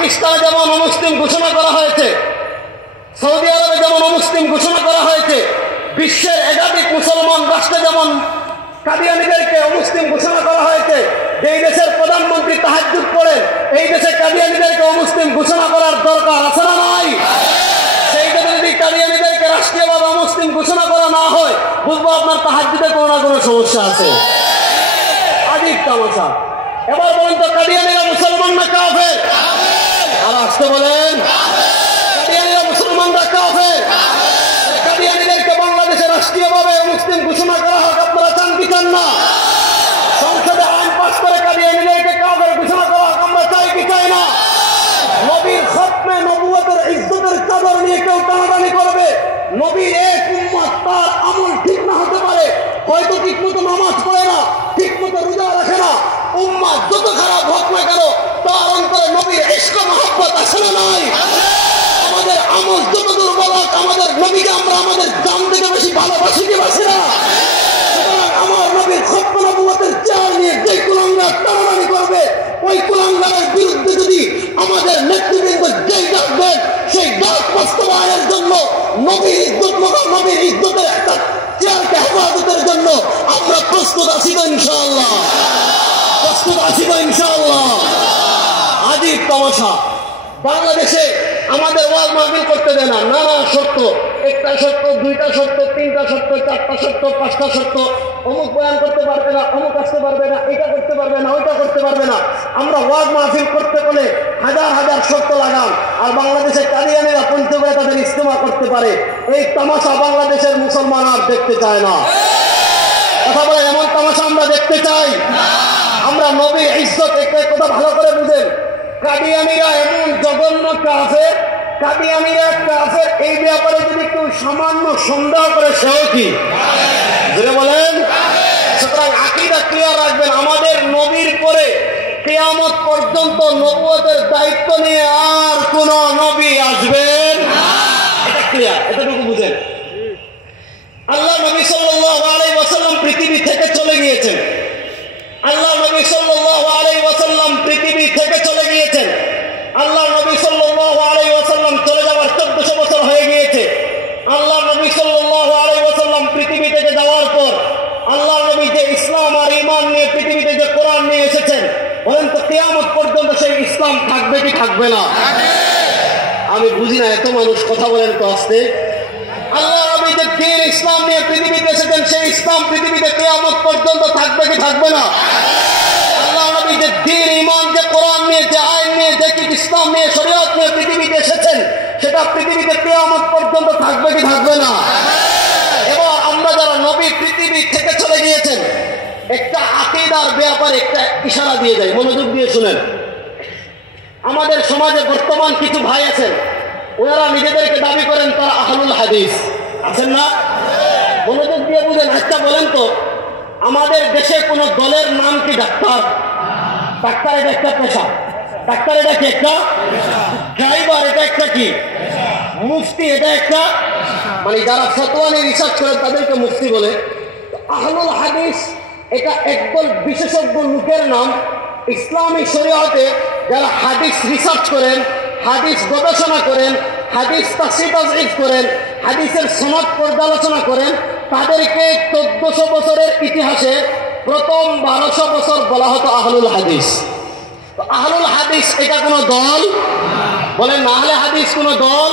পাকিস্তানে যেমন অমুসলিম ঘোষণা করা হয়েছে, সৌদি আরবে যেমন অমুসলিম ঘোষণা করা হয়েছে, বিশ্বের একাধিক মুসলমান রাষ্ট্রে যেমন কাদিয়ানীদেরকে অমুসলিম ঘোষণা করা হয়েছে, যেই দেশের প্রধানমন্ত্রী তাহাজ্জুদ করেন, এই দেশে কাদিয়ানীদেরকে অমুসলিম ঘোষণা করার দরকার আছে না নাই? সেই দেশে যদি কাদিয়ানীদেরকে রাষ্ট্রীয়ভাবে অমুসলিম ঘোষণা করা না হয়, বুঝবো আপনার তাহাজ্জুদে কোনো না কোনো সমস্যা আছে। আজীব তামাশা। এবার বলেন তো, কাদিয়ানীরা মুসলমান না কাফের? আর আসতে বলেন, কাদিয়ানীরা মুসলমানরা কাফের? কাদিয়ানীদেরকে বাংলাদেশে রাষ্ট্রীয়ভাবে মুসলিম ঘোষণা করা হোক, আপনারা চান কি চান না? সংসদে আইন পাস করে কাদিয়ানীদেরকে কাফের ঘোষণা করা হোক, আমরা চাই কি চাই না? নবীর খতমে নবুয়তের ইজ্জতের চাদর নিয়ে কেউ টানাটানি করবে, নবীর এক উম্মত তার আমল ঠিক না হতে পারে, হয়তো ঠিক মতো নামাজ পড়ে না, ঠিক মতো রোজা রাখে না, উম্মত যত খারাপ হোক না কেন তার অন্তরে নবীর ইশক মহব্বত আছে না নাই? আমাদের আমল যত দুর্বল হোক, আমাদের নবীকে আমরা আমাদের জান থেকে বেশি ভালোবাসি কি বাসি না? আমার নবীর খতমে নবুয়তের চাল নিয়ে যে কুলাঙ্গার টানাটানি করবে, ওই কুলাঙ্গারের বিরুদ্ধে যদি আমাদের নেতৃবৃন্দ যেই ডাক দেন, সেই ডাক বাস্তবায়নের জন্য নবীর ইজ্জত মহা নবীর ইজ্জতের একটা চেয়ারকে হেফাজতের জন্য আমরা প্রস্তুত আছি তো ইনশাআল্লাহ? প্রস্তুত আছি তো ইনশাআল্লাহ? আজীব তামাশা। বাংলাদেশে আমাদের ওয়াজ মাহফিল করতে দেয় না, নানা শর্ত, একটা শর্ত, দুইটা শর্ত, তিনটা শর্ত, চারটা শর্ত, পাঁচটা শর্ত, অমুক বয়ান করতে পারবে না, অমুক আসতে পারবে না, এটা করতে পারবে না, ওইটা করতে পারবে না। আমরা ওয়াজ মাহফিল করতে গেলে হাজার হাজার শর্ত লাগান, আর বাংলাদেশে কাদিয়ানীরা পঞ্চগড়ে তাদের ইজতেমা করতে পারে। এই তামাশা বাংলাদেশের মুসলমান আর দেখতে চায় না। কথা বলে, এমন তামাশা আমরা দেখতে চাই? আমরা নবীর ইজ্জত, একটা কথা ভালো করে বুঝেন, কাদিয়ানীরা এমন জঘন্য কাফের, কাদিয়ানীরা কাফের, এই ব্যাপারে যদি কেউ সামান্য সন্দেহ করে সেও কি ধরে বলেন? সুতরাং আকীদা ক্লিয়ার রাখবেন, আমাদের নবীর পরে কিয়ামত পর্যন্ত নবুয়তের দায়িত্ব নিয়ে আর কোন নবী আসবেন না। এটা ক্লিয়ার, এতটুকু বুঝেন। আল্লাহ নবী সাল্লাল্লাহু আলাইহি ওয়াসাল্লাম পৃথিবী থেকে চলে গিয়েছেন। আল্লাহ নবী সাল্লাল্লাহু আলাইহি ওয়াসাল্লাম পৃথিবী থেকে চলে গিয়েছেন। আল্লাহ নবী সাল্লাল্লাহু আলাইহি ওয়াসাল্লাম চলে যাওয়ার 1400 বছর হয়ে গিয়েছে। আল্লাহ নবী সাল্লাল্লাহু আলাইহি ওয়াসাল্লাম পৃথিবী থেকে যাওয়ার পর আল্লাহ নবী যে ইসলাম আর ঈমান নিয়ে পৃথিবীতে যে কোরআন নিয়ে এসেছেন, বলেন তো কিয়ামত পর্যন্ত সেই ইসলাম থাকবে কি থাকবে না? আমি বুঝি না, এত মানুষ কথা বলেন তো আস্তে। আল্লাহ নবী যে দ্বীন ইসলাম নিয়ে পৃথিবীতে এসেছেন, সেই ইসলাম পৃথিবীতে কিয়ামত পর্যন্ত থাকবে কি থাকবে না? আল্লাহ নবী যে দ্বীন ঈমান, যে কোরআন নিয়ে, যে আইন নিয়ে, যে ইসলাম নিয়ে, শরীয়ত নিয়ে পৃথিবীতে এসেছেন, সেটা পৃথিবীতে কিয়ামত পর্যন্ত থাকবে কি থাকবে না? এবার আমরা যারা নবী পৃথিবী থেকে চলে গিয়েছেন, একটা আকীদার ব্যাপারে একটা ইশারা দিয়ে যায়, মনোযোগ দিয়ে শুনেন। আমাদের সমাজে বর্তমান কিছু ভাই আছেন, ওনারা নিজেদেরকে দাবি করেন তারা আহলুল হাদিস, আছেন না? মনোযোগ দিয়ে বুঝেন। আচ্ছা বলেন তো, আমাদের দেশে কোন দলের নাম কি ডাক্তার? ডাক্তার এটা একটা পেশা, ডাক্তার এটা কি একটা ড্রাইভার, এটা একটা কি মুফতি, এটা একটা মানে যারা ফতোয়া নিয়ে রিসার্চ করেন তাদেরকে মুফতি বলে। আহলুল হাদিস এটা একদল বিশেষজ্ঞ লোকের নাম। ইসলামী শরীয়তে যারা হাদিস রিসার্চ করেন, হাদিস গবেষণা করেন, হাদিস তাসহিহ করেন, হাদিসের সনদ পর্যালোচনা করেন, তাদেরকে 1400 বছরের ইতিহাসে প্রথম 1200 বছর বলা হতো আহলুল হাদিস। তো আহলুল হাদিস এটা কোনো দল? বলেন না, আহলে হাদিস কোনো দল?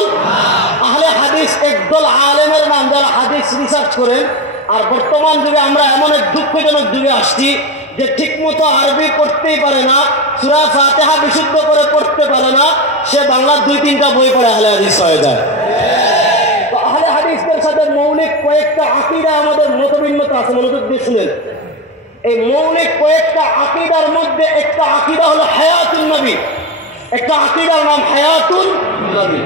আহলে হাদিস একদল আলেমের নাম যারা হাদিস রিসার্চ করেন। আর বর্তমান যুগে আমরা এমন এক দুঃখজনক যুগে আসছি যে ঠিক মতো আরবি পড়তেই পারে না, সূরা ফাতিহা বিশুদ্ধ করে পড়তে পারে না, সে বাংলার 2-3টা বই পড়ে আহলে হাদিস হয়ে যায়। তো আহলে হাদিসদের সাথে মৌলিক কয়েকটা আকীদা আমাদের মতভিন্নতা আছে, মনোযোগ দিয়ে শুনেন। এই মৌলিক কয়েকটা আকীদার মধ্যে একটা আকীদা হলো হায়াতুন নবী, একটা আকীদার নাম হায়াতুন নবী।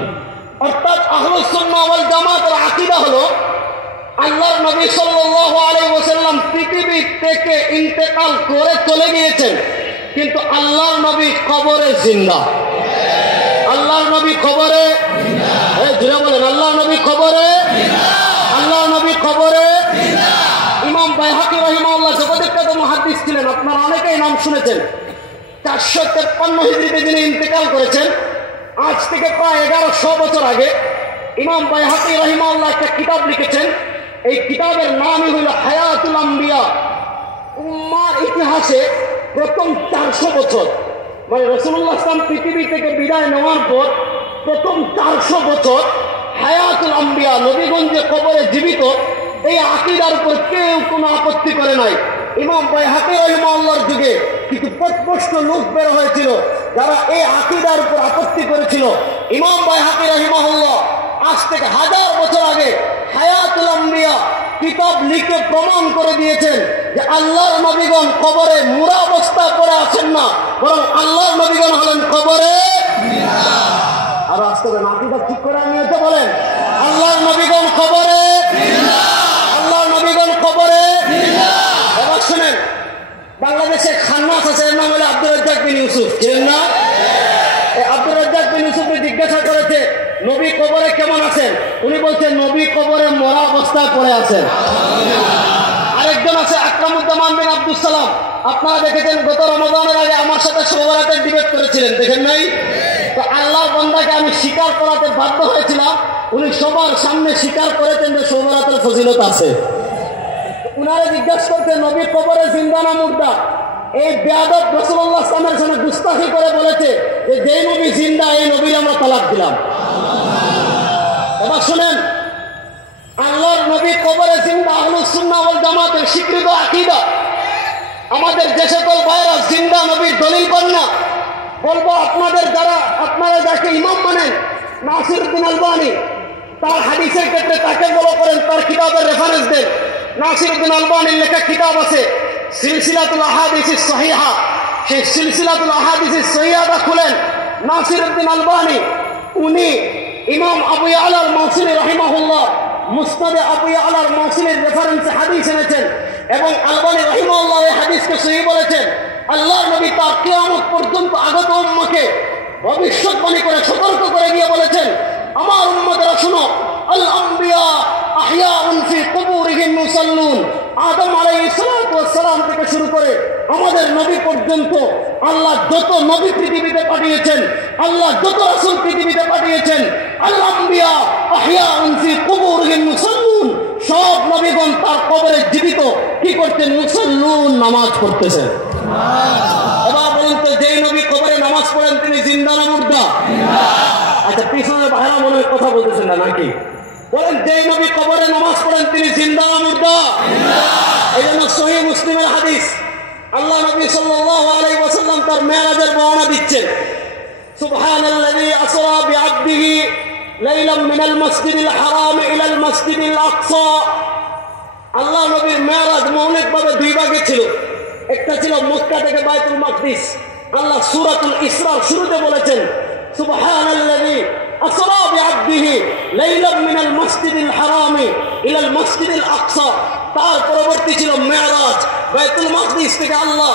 অর্থাৎ আহলুস সুন্নাহ ওয়াল জামাতের আকীদা হলো আল্লাহর নবী সাল্লাল্লাহু আলাইহি ওয়াসাল্লাম পৃথিবী থেকে ইন্তেকাল করে চলে গিয়েছেন, কিন্তু আল্লাহর নবী কবরে জিন্দা। আল্লাহর নবী কবরে জিন্দা, জোরে বলেন আল্লাহর নবী কবরে জিন্দা, আল্লাহর নবী কবরে জিন্দা। ইমাম বাইহাকী রাহিমাহুল্লাহ জগদ্বিখ্যাত মুহাদ্দিস ছিলেন, আপনারা অনেকেই নাম শুনেছেন। 453 হিজরিতে যিনি ইন্তেকাল করেছেন, আজ থেকে প্রায় 1100 বছর আগে ইমাম বাইহাকি রাহিমাহুল্লাহ একটা কিতাব লিখেছেন। এই কিতাবের নামই হইল হায়াতুল আম্বিয়া। উম্মার ইতিহাসে প্রথম 400 বছর, মানে রাসূলুল্লাহ সাল্লাল্লাহু আলাইহি ওয়াসাল্লাম পৃথিবী থেকে বিদায় নেওয়ার পর প্রথম 400 বছর হায়াতুল আম্বিয়া, নবীগণ যে কবরে জীবিত, এই আকীদার উপর কেউ কোনো আপত্তি করে নাই। ইমাম বাইহাকি রাহিমাহুল্লাহর যুগে কিছু পথভ্রষ্ট লোক বের হয়েছিল যারা এই আকীদার উপর আপত্তি করেছিল। ইমাম বাইহাকি রাহিমাহুল্লাহ আজ থেকে 1000 বছর আগে হায়াতুল আম্বিয়া কিতাব লিখে প্রমাণ করে দিয়েছেন যে আল্লাহর নবীগণ কবরে মুরা অবস্থা করে আছেন না, বরং আল্লাহর নবীগণ হলেন কবরে। আর আজকে আকীদা ঠিক করে নিয়েছে, বলেন আল্লাহর নবীগণ কবরে, আল্লাহর নবীগণ কবরে। এবার শুনেন, বাংলাদেশে খান্নাস আছে, এর নাম হলো আব্দুর রাজ্জাক বিন ইউসুফ, চিনেন না? এই আব্দুর রাজ্জাক বিন ইউসুফকে জিজ্ঞাসা করেছে নবী কবরে কেমন আছেন, উনি বলছেন নবী কবরে মরা অবস্থায় পড়ে আছেন। আরেকজন আছে আকরামুজ্জামান বিন আব্দুস সালাম, আপনারা দেখেছেন গত রমজানের আগে আমার সাথে শোভারাতের ডিবেট করেছিলেন, দেখেন নাই? তো আল্লাহর বান্দাকে আমি স্বীকার করাতে বাধ্য হয়েছিলাম, উনি সবার সামনে স্বীকার করেছেন যে শোভারাতের ফজিলত আছে। উনারা জিজ্ঞাসা করতে নবী কবরে জিন্দা না মুর্দা? এই বেয়াদব রাসূলুল্লাহ সাল্লাল্লাহু আলাইহি ওয়াসাল্লাম গুস্তাখি করে বলেছে যে যে নবী জিন্দা এই নবীর আমরা তালাক দিলাম। এবার শুনেন, আল্লাহর নবী কবরে জিন্দা আহলুস সুন্নাহ ওয়াল জামাতের স্বীকৃত আকীদা। আমাদের যে সকল ভাইরা জিন্দা নবীর দলিল পান না, বলবো আপনাদের যারা, আপনারা যাকে ইমাম মানেন নাসিরউদ্দিন আলবানী, তার হাদিসের ক্ষেত্রে তাকে ফলো করেন, তার কিতাবের রেফারেন্স দেন। নাসিরউদ্দিন আলবানীর লেখা কিতাব আছে সিলসিলাতুল আহাদিসিস সহিহা, সেই সিলসিলাতুল আহাদিসিস সহিহাটা খুলেন। নাসিরউদ্দিন আলবানী উনি ইমাম আবু ইয়ালা আল-মাওসিলি রাহিমাহুল্লাহ মুসনাদে আবু ইয়ালা আল-মাওসিলির রেফারেন্সে হাদিস এনেছেন এবং আলবানী রাহিমাহুল্লাহ এই হাদিসকে সহিহ বলেছেন। আল্লাহর নবী তার কিয়ামত পর্যন্ত আগত উম্মতকে ভবিষ্যৎবাণী করে সতর্ক করে গিয়ে বলেছেন, আমার উম্মতেরা শুনো, আল আম্বিয়া আহইয়াউন ফি কুবুরিহিম মুসাল্লুন। আদম আলাইহিস সালাতু ওয়াস সালাম থেকে শুরু করে আমাদের নবী পর্যন্ত আল্লাহ যত নবী পৃথিবীতে পাঠিয়েছেন, আল্লাহ যত রাসূল পৃথিবীতে পাঠিয়েছেন, আল আম্বিয়া আহইয়াউন ফি কুবুরিহিম মুসাল্লুন, সব নবীগণ তার কবরে জীবিত কি করতেন? মুসাল্লুন, নামাজ পড়তেছেন। এবার বলুন তো, যেই নবী কবরে নামাজ পড়েন তিনি জিন্দা না মুর্দা? আচ্ছা, পিছনে ভাইরা মনে হয় কথা বলতেছেন না নাকি? বলেন, যেই নবী কবরে নামাজ পড়েন তিনি জিন্দা না মুর্দা? এই জন্য সহিহ মুসলিমের হাদিস, আল্লাহ নবী সাল্লাল্লাহু আলাইহি ওয়াসাল্লাম তার মেরাজের বর্ণনা দিচ্ছেন। সুবহানাল্লাযী আসরা বিআবদিহি লাইলাম মিনাল মাসজিদিল হারাম ইলাল মাসজিদিল আকসা। আল্লাহ নবীর মেরাজ মৌলিকভাবে দুই ভাগে ছিল। একটা ছিল মক্কা থেকে বাইতুল মাকদিস। আল্লাহ সূরাতুল ইসরার শুরুতে বলেছেন সুবহানাল্লাযী আসরা বিআবদিহি লাইলাম মিনাল মাসজিদিল হারাম ইলাল মাসজিদিল আকসা। তার পরবর্তী ছিল মেরাজ, বাইতুল মাকদিস থেকে আল্লাহ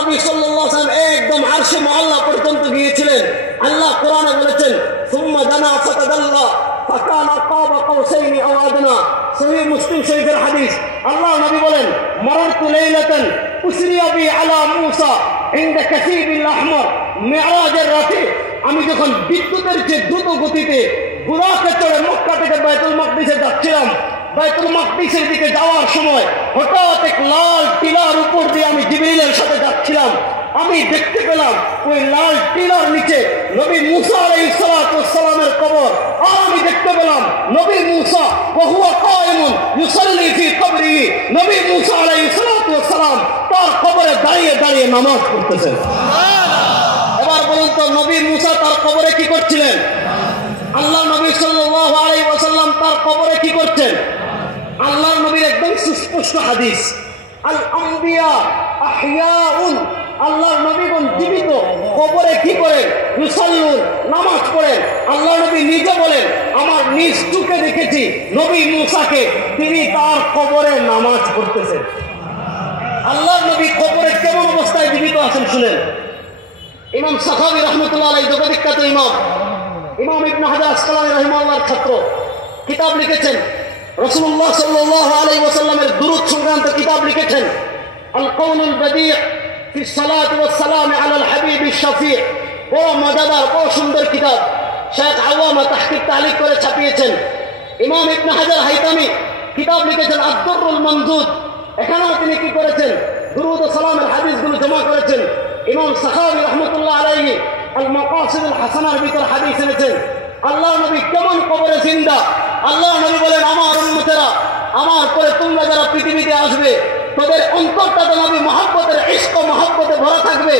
নবী সাল্লাল্লাহু আলাইহি ওয়াসাল্লাম একদম আরশে মুআল্লা পর্যন্ত গিয়েছিলেন। আল্লাহ কোরআনে বলেছেন সুম্মা দানা ফাতাদাল্লা ফাকানা কাবা কাউসাইনি আও আদনা। সহিহ মুসলিম শরীফের হাদিস, আল্লাহ নবী বলেন মারারতু লাইলাতান উসরিয়া বি আলা মূসা ইনদা কাসীবিল আহমর। মেরাজের রাতে আমি যখন বিদ্যুতের যে দ্রুত গতিতে বুরাকে চড়ে মক্কা থেকে বাইতুল মাকদিসে যাচ্ছিলাম, বাইতুল মাকদিসের দিকে যাওয়ার সময় হঠাৎ এক লাল টিলার উপর দিয়ে আমি জিবরিলের সাথে যাচ্ছিলাম। আমি দেখতে পেলাম ওই লাল টিলার নিচে নবী মূসা আলাইহিস সালাতু ওয়াস সালামের কবর। আর আমি দেখতে পেলাম নবী মূসা ওয়া হুয়া কায়িমুন ইউসাল্লি ফি কবরিহি। নবী মূসা আলাইহিস সালাতু ওয়াস সালাম তার কবরে দাঁড়িয়ে দাঁড়িয়ে নামাজ পড়তেছেন। এবার বলুন তো, নবী মূসা তার কবরে কি করছিলেন? আল্লাহ নবী সাল্লাল্লাহু আলাইহি ওয়াসাল্লাম তার কবরে কি করছেন? আল্লাহর নবীর একদম সুস্পষ্ট হাদিস, আল আম্বিয়া আহইয়াউন, আল্লাহর নবীগণ জীবিত, কবরে কি করেন? ইউসাল্লুন, নামাজ পড়েন। আল্লাহর নবী নিজে বলেন আমার নিজ চোখে দেখেছি নবী মূসাকে, তিনি তার কবরে নামাজ পড়তেছেন। আল্লাহর নবী কবরে কেমন অবস্থায় জীবিত আছেন শুনেন। ইমাম সাখাবী রাহমাতুল্লাহ আলাইহি জগবিখ্যাত ইমাম ইবনে হাজার আসকালানী রাহিমাহুল্লাহর ছাত্র কিতাব লিখেছেন, রাসূলুল্লাহ সাল্লাল্লাহু আলাইহি ওয়াসাল্লামের দুরূদ সংক্রান্ত কিতাব লিখেছেন আল কাউলুল বাদি' ফি সালাতি ওয়াস সালাম আলাল হাবিবিশ শাফি'। বড় মজাদার, বড় সুন্দর কিতাব শেখ আওয়ামা তাহকিক তালিক করে ছাপিয়েছেন। ইমাম ইবনে হাজার হাইতামি কিতাব লিখেছেন আদ-দুররুল মানজুদ, এখানেও তিনি কি করেছেন, দুরুদ ও সালামের হাদিসগুলো জমা করেছেন। ইমাম সাখাওয়ী রাহমাতুল্লাহ আলাইহি আল মাকাসিদুল হাসানার ভিতর হাদিস এনেছেন আল্লাহ নবী কেমন কবরে জিন্দা। আল্লাহ নবী বলেন, আমার উম্মতেরা, আমার পরে তোমরা যারা পৃথিবীতে আসবে তোদের অন্তরটাতে নবী মুহাম্মদের ইশক ও মহব্বতে ভরা থাকবে,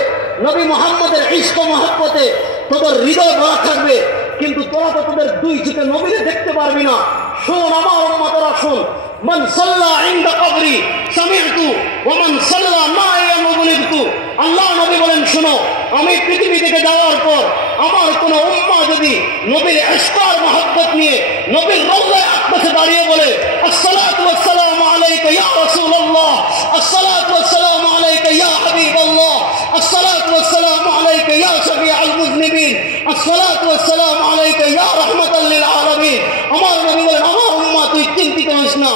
নবী মুহাম্মদের ইশক ও মহব্বতে তোদের হৃদয় ভরা থাকবে, কিন্তু তোরা তো তোদের দুই চোখে নবীকে দেখতে পারবি না। শোন আমার উম্মতেরা, শোন, মান সাল্লা ইনদা কবরি সামি'তু ওয়া মান সাল্লা মা'আ মুবলিগতু। আল্লাহ নবী বলেন, শোনো, আমি পৃথিবী থেকে যাওয়ার পর আমার কোন উম্মাহ যদি নবীর ইশক আর মহব্বত নিয়ে নবীর রওজায় আকবাসে দাঁড়িয়ে বলে আসসালাতু ওয়াসসালামু আলাইকা ইয়া রাসূলুল্লাহ, আসসালাতু ওয়াসসালামু আলাইকা ইয়া হাবিবাল্লাহ, আসসালাতু ওয়াসসালামু আলাইকা ইয়া শাফিউল মুযনিবিন, আসসালাতু ওয়াসসালামু আলাইকা ইয়া রাহমাতাল লিল আলামিন। আমার নবী বলেন, আমার উম্মাহ তুই চিন্তিত হোস না,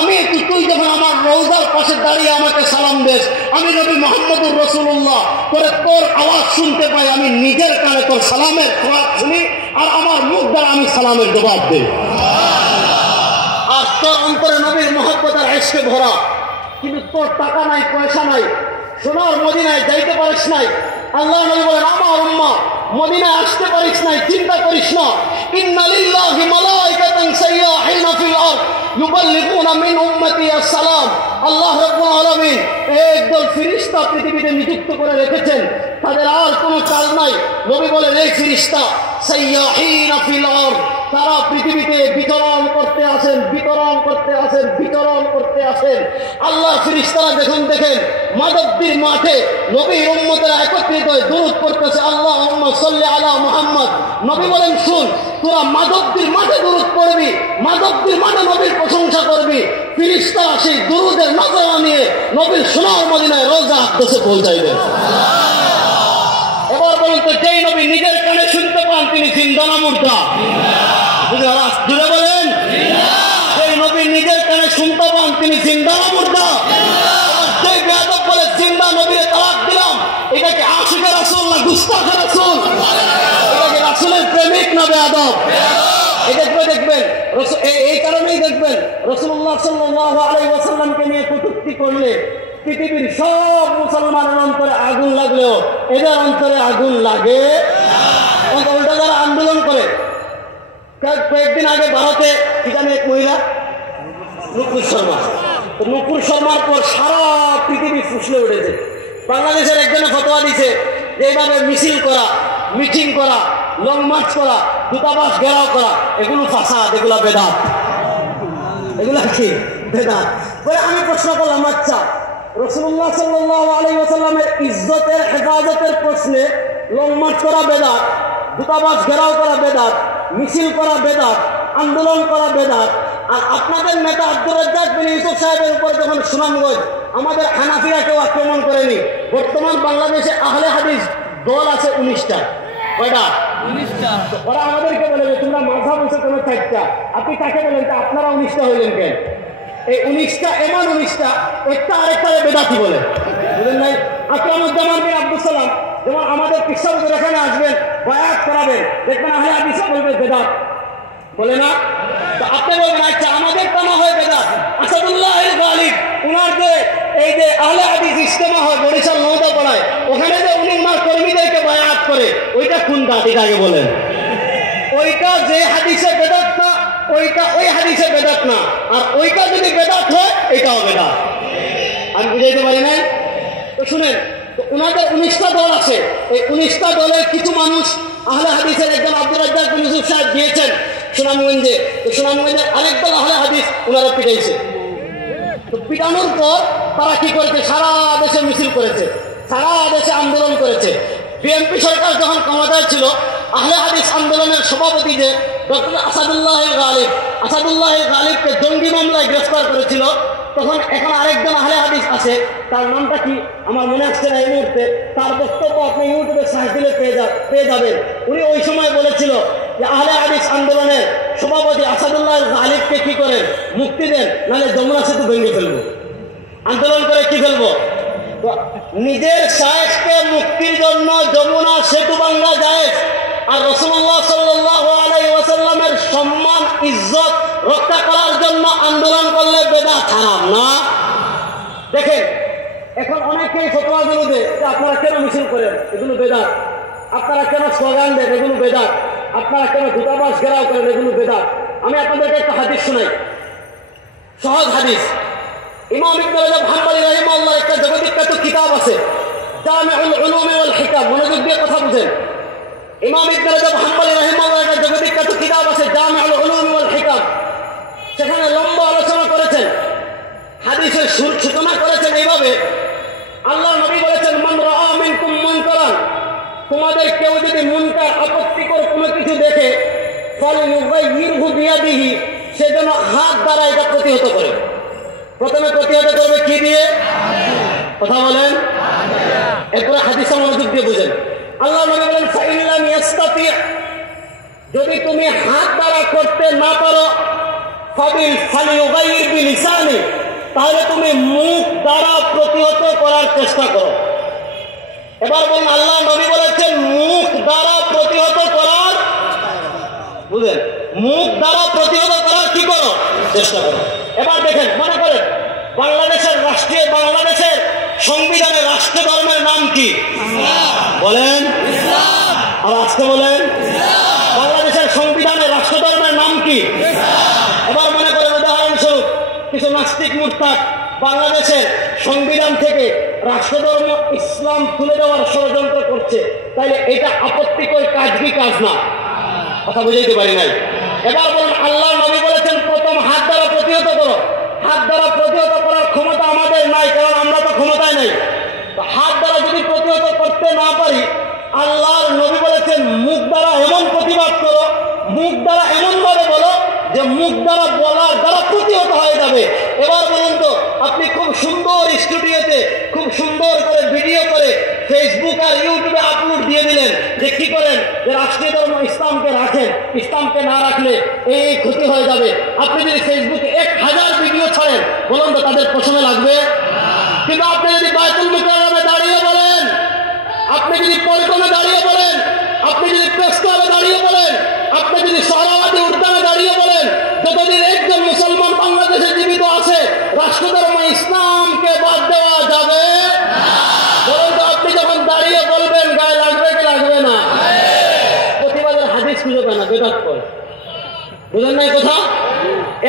আমি তুই যখন আমার রওজার পাশে দাঁড়িয়ে আমাকে সালাম দেস, আমি নবী মুহাম্মদুর রাসূলুল্লাহ করে তোর আওয়াজ শুনতে পাই, আমি নিজের কানে তোর সালামের খোরাক শুনি আর আমার মুখ দ্বারা আমি সালামের জবাব দেই। আর তোর অন্তরে নবীর মহব্বত আর ইশকে ভরা, কিন্তু তোর টাকা নাই, পয়সা নাই, সোনার মদিনায় যাইতে পারিস নাই। আল্লাহ নবী বলেন, আমার উম্মাহ মদিনায় আসতে পারিস নাই, চিন্তা করিস না। ইন্না লিল্লাহি মালাইকাতান সাইয়াহিনা ফিল আরদ ইউবাল্লিগুনা মিন উম্মতি আসসালাম। আল্লাহ রাব্বুল আলামিন একদল ফেরেশতা পৃথিবীতে নিযুক্ত করে রেখেছেন, তাদের আর কোনো কাজ নাই। নবী বলেন, এই ফেরেশতা সাইয়াহিনা ফিল আরদ, তারা পৃথিবীতে বিচরণ করতে আসেন, বিতরণ করতে আসেন, বিতরণ করতে আসেন। আল্লাহ ফেরেশতারা যখন দেখেন মাধবদীর মাঠে নবীর উম্মতেরা একত্রিত হয়ে দুরূদ পড়তেছে, আল্লাহুম্মা সাল্লি আলা মুহাম্মদ, নবী বলেন, শুন, তোরা মাধবদীর মাঠে দুরূদ পড়বি, মাধবদীর মাঠে নবীর প্রশংসা করবি, ফেরেশতারা সেই দুরূদের নজরা নিয়ে নবীর সোনার মদিনায় রওজা আকবাসে পৌঁছাইবেন। এবার বলুন তো, যেই নবী নিজের কানে শুনতে পান তিনি জিন্দা না মুর্দা? জুড়ে বলেন, যেই নবী নিজের কানে শুনতে পান তিনি জিন্দা না মুর্দা? যেই বেয়াদব বলে জিন্দা নবীর তালাক দিলাম, এটা কি আশিকে রাসূল না গুস্তাখে রাসূল? এটা কি রাসূলের প্রেমিক না বেয়াদব? এটা দেখবেন, এই কারণেই দেখবেন রাসূলুল্লাহ সাল্লাল্লাহু আলাইহি ওয়াসাল্লামকে নিয়ে কটূক্তি করলে পৃথিবীর সব মুসলমানের অন্তরে আগুন লাগলেও এদের অন্তরে আগুন লাগে। উল্টা যারা আন্দোলন করে, কয়েকদিন আগে ভারতে কি জানে এক মহিলা নুপুর শর্মা, নুপুর শর্মার পর সারা পৃথিবী ফুসলে উঠেছে। বাংলাদেশের একজনে ফতোয়া দিছে যে এইভাবে মিছিল করা, মিটিং করা, লং মার্চ করা, দূতাবাস ঘেরাও করা, এগুলো ফাসাদ, এগুলো বেদাত। এগুলা কি বেদাত? বলে আমি প্রশ্ন করলাম, আচ্ছা রাসূলুল্লাহ সাল্লাল্লাহু আলাইহি ওয়াসাল্লামের ইজ্জতের হেফাজতের প্রশ্নে লং মার্চ করা বেদাত, দূতাবাস ঘেরাও করা বেদাত, মিছিল করা বেদাত, আন্দোলন করা বেদাত, আর আপনাদের নেতা আব্দুর রাজ্জাক বিন ইউসুফ সাহেবের উপর যখন সুনামগঞ্জ আমাদের হানাফিরা কেউ আক্রমণ করেনি, বর্তমান বাংলাদেশে আহলে হাদিস দল আছে 19টা। কয়টা? 19টা। ওরা আমাদেরকে বলে যে তোমরা মাযহাব হচ্ছে কোনো 4টা, আপনি কাকে বলেন যে আপনারা 19টা হইলেন কেন? এই 19টা এমন 19টা, একটা আরেকটা বেদাতি বলে, বুঝলেন নাই? আকরামুজ্জামান বিন আব্দুল সালাম যেমন আমাদের কৃষ্ণাবুদের এখানে আসবেন, বায়াত করাবেন, দেখবেন আহলে হাদিসরা বলবে বেদাত, বলে না? তো আপনি বলবেন আচ্ছা আমাদের কামা হয় বেদাত। আসাদুল্লাহ আল গালিব উনার যে এই যে আহলে হাদিস ইজতেমা হয় বরিশাল নওদা পড়ায়, ওখানে যে উনি উনার কর্মীদেরকে বায়াত করে, ওইটা কোন দাঁত? এটা আগে বলেন। ওইটা যে হাদিসে বেদাত না, ওইটা ওই হাদিসে বেদাত না, আর ওইটা যদি বেদাত হয় এটাও বেদাত। আমি বুঝাইতে পারি নাই? তো শুনেন, তো ওনাদের 19টা দল আছে, এই 19টা দলের কিছু মানুষ আহলে হাদিসের একজন আব্দুর রাজ্জাক বিন ইউসুফ সাহেব দিয়েছেন সুনামগঞ্জে, তো সুনামগঞ্জের আরেক দল আহলে হাদিস ওনারা পিটাইছে। তো পিটানোর পর তারা কি করেছে, সারা দেশে মিছিল করেছে, সারা দেশে আন্দোলন করেছে। বিএনপি সরকার যখন ক্ষমতায় ছিল, আহলে হাদিস আন্দোলনের সভাপতি যে ডক্টর আসাদুল্লাহ গালিব, আসাদুল্লাহ গালিবকে জঙ্গি মামলায় গ্রেফতার করেছিল, তখন এখন আরেকজন আহলে হাদিস আছে, তার নামটা কি আমার মনে আসছে না এই মুহূর্তে, তার বক্তব্য আপনি ইউটিউবে সার্চ দিলে পেয়ে যাবেন। উনি ওই সময় বলেছিল যে আহলে হাদিস আন্দোলনের সভাপতি আসাদুল্লাহ গালিবকে কি করেন, মুক্তি দেন, নাহলে যমুনা সেতু ভেঙে ফেলবো। আন্দোলন করে কি ফেলবো? নিজের শায়েখকে মুক্তির জন্য যমুনা সেতু ভাঙা জায়েজ, আর রাসূলুল্লাহ সাল্লাল্লাহু আলাইহি ওয়াসাল্লামের সম্মান ইজ্জত রক্ষা করার জন্য আন্দোলন করলে বেদাত হারাম না? দেখেন এখন অনেকেই ফতোয়াগুলো দেয় যে আপনারা কেন মিছিল করেন, এগুলো বেদাত। আপনারা কেন স্লোগান দেন, এগুলো বেদাত। আপনারা কেন দূতাবাস ঘেরাও করেন, এগুলো বেদাত। আমি আপনাদেরকে একটা হাদিস শোনাই, সহজ হাদিস। ইমাম ইবনে রাজব হাম্বলী রাহিমাহুল্লাহর একটা জগদ্বিখ্যাত কিতাব আছে, জামিউল উলুম ওয়াল হিকাম। মনোযোগ দিয়ে কথা বুঝেন। ইমাম ইবনে রাজব হাম্বলী রাহিমাহুল্লাহর একটা জগদ্বিখ্যাত কিতাব আছে, জামিউল উলুম ওয়াল হিকাম। সেখানে লম্বা আলোচনা করেছেন, হাদিসের সূচনা করেছেন এইভাবে, আল্লাহ নবী বলেছেন, মান রাআ মিনকুম মুনকারান, তোমাদের কেউ যদি মুনকার আপত্তিকর কোনো কিছু দেখে, ফালইউগাইয়িরহু বিয়াদিহি, সে যেন হাত দ্বারা এটা প্রতিহত করে। প্রথমে প্রতিহত করবে কি দিয়ে? কথা বলেন। এরপরে হাদিসে মনোযোগ দিয়ে বুঝেন। আল্লাহ নবী বলেন, ফাইন লাম ইয়াস্তাতি, যদি তুমি হাত দ্বারা করতে না পারো, ফালইউগাইয়ির বিলিসানি, তাহলে তুমি মুখ দ্বারা প্রতিহত করার চেষ্টা করো। এবার বলুন, আল্লাহ নবী বলেছেন মুখ দ্বারা প্রতিহত করার, বুঝলেন, মুখ দ্বারা প্রতিহত করার কি করো? চেষ্টা করো। এবার দেখেন, মনে করেন বাংলাদেশের সংবিধানে রাষ্ট্র ধর্মের নাম কি? বলেন। আর আজকে বলেন, বাংলাদেশের সংবিধানে রাষ্ট্র ধর্মের নাম কি? এবার মনে করেন উদাহরণস্বরূপ কিছু নাস্তিক মুরতাদ বাংলাদেশের সংবিধান থেকে রাষ্ট্রধর্ম ইসলাম তুলে দেওয়ার ষড়যন্ত্র করছে, তাইলে এটা আপত্তিকর কাজ কি কাজ না? কথা বুঝাইতে পারি নাই। এবার বলুন, আল্লাহ নবী বলেছেন প্রথম হাত দ্বারা প্রতিহত করো। হাত দ্বারা প্রতিহত করার ক্ষমতা আমাদের নাই, কারণ আমরা তো ক্ষমতায় নাই। হাত দ্বারা যদি প্রতিহত করতে না পারি, আল্লাহর নবী বলেছেন মুখ দ্বারা এমন প্রতিবাদ করো, মুখ দ্বারা এমন ভাবে বলো যে মুখ দ্বারা বলার দ্বারা প্রতিহত হয়ে যাবে। এবার বলুন তো, আপনি খুব সুন্দর স্টুডিওতে খুব সুন্দর করে ভিডিও করে ফেসবুক আর ইউটিউবে আপলোড দিয়ে দিলেন যে কি করেন, যে রাষ্ট্রীয় ধর্ম ইসলামকে রাখেন, ইসলামকে না রাখলে এই ক্ষতি হয়ে যাবে। আপনি যদি ফেসবুকে 1000 ভিডিও ছাড়েন, বলুন তো তাদের পছন্দ লাগবে? কিন্তু আপনি যদি বাইতুল মুকাররমে দাঁড়িয়ে বলেন, আপনি যদি পল্টনে দাঁড়িয়ে বলেন, আপনি যদি প্রেস ক্লাবে দাঁড়িয়ে বলেন, আপনি যদি সোহরাওয়ার্দী উদ্যানে দাঁড়িয়ে বলেন, যতদিন একজন মুসলমান বাংলাদেশে জীবিত আছে রাষ্ট্রধর্ম ইসলামকে বাদ দেওয়া যাবে বলুন তো? আপনি যখন দাঁড়িয়ে বলবেন গায়ে লাগবে কি লাগবে না? প্রতিবাদের হাদিস খুঁজে পায় না, বেদাত করে। বুঝলেন না কথা?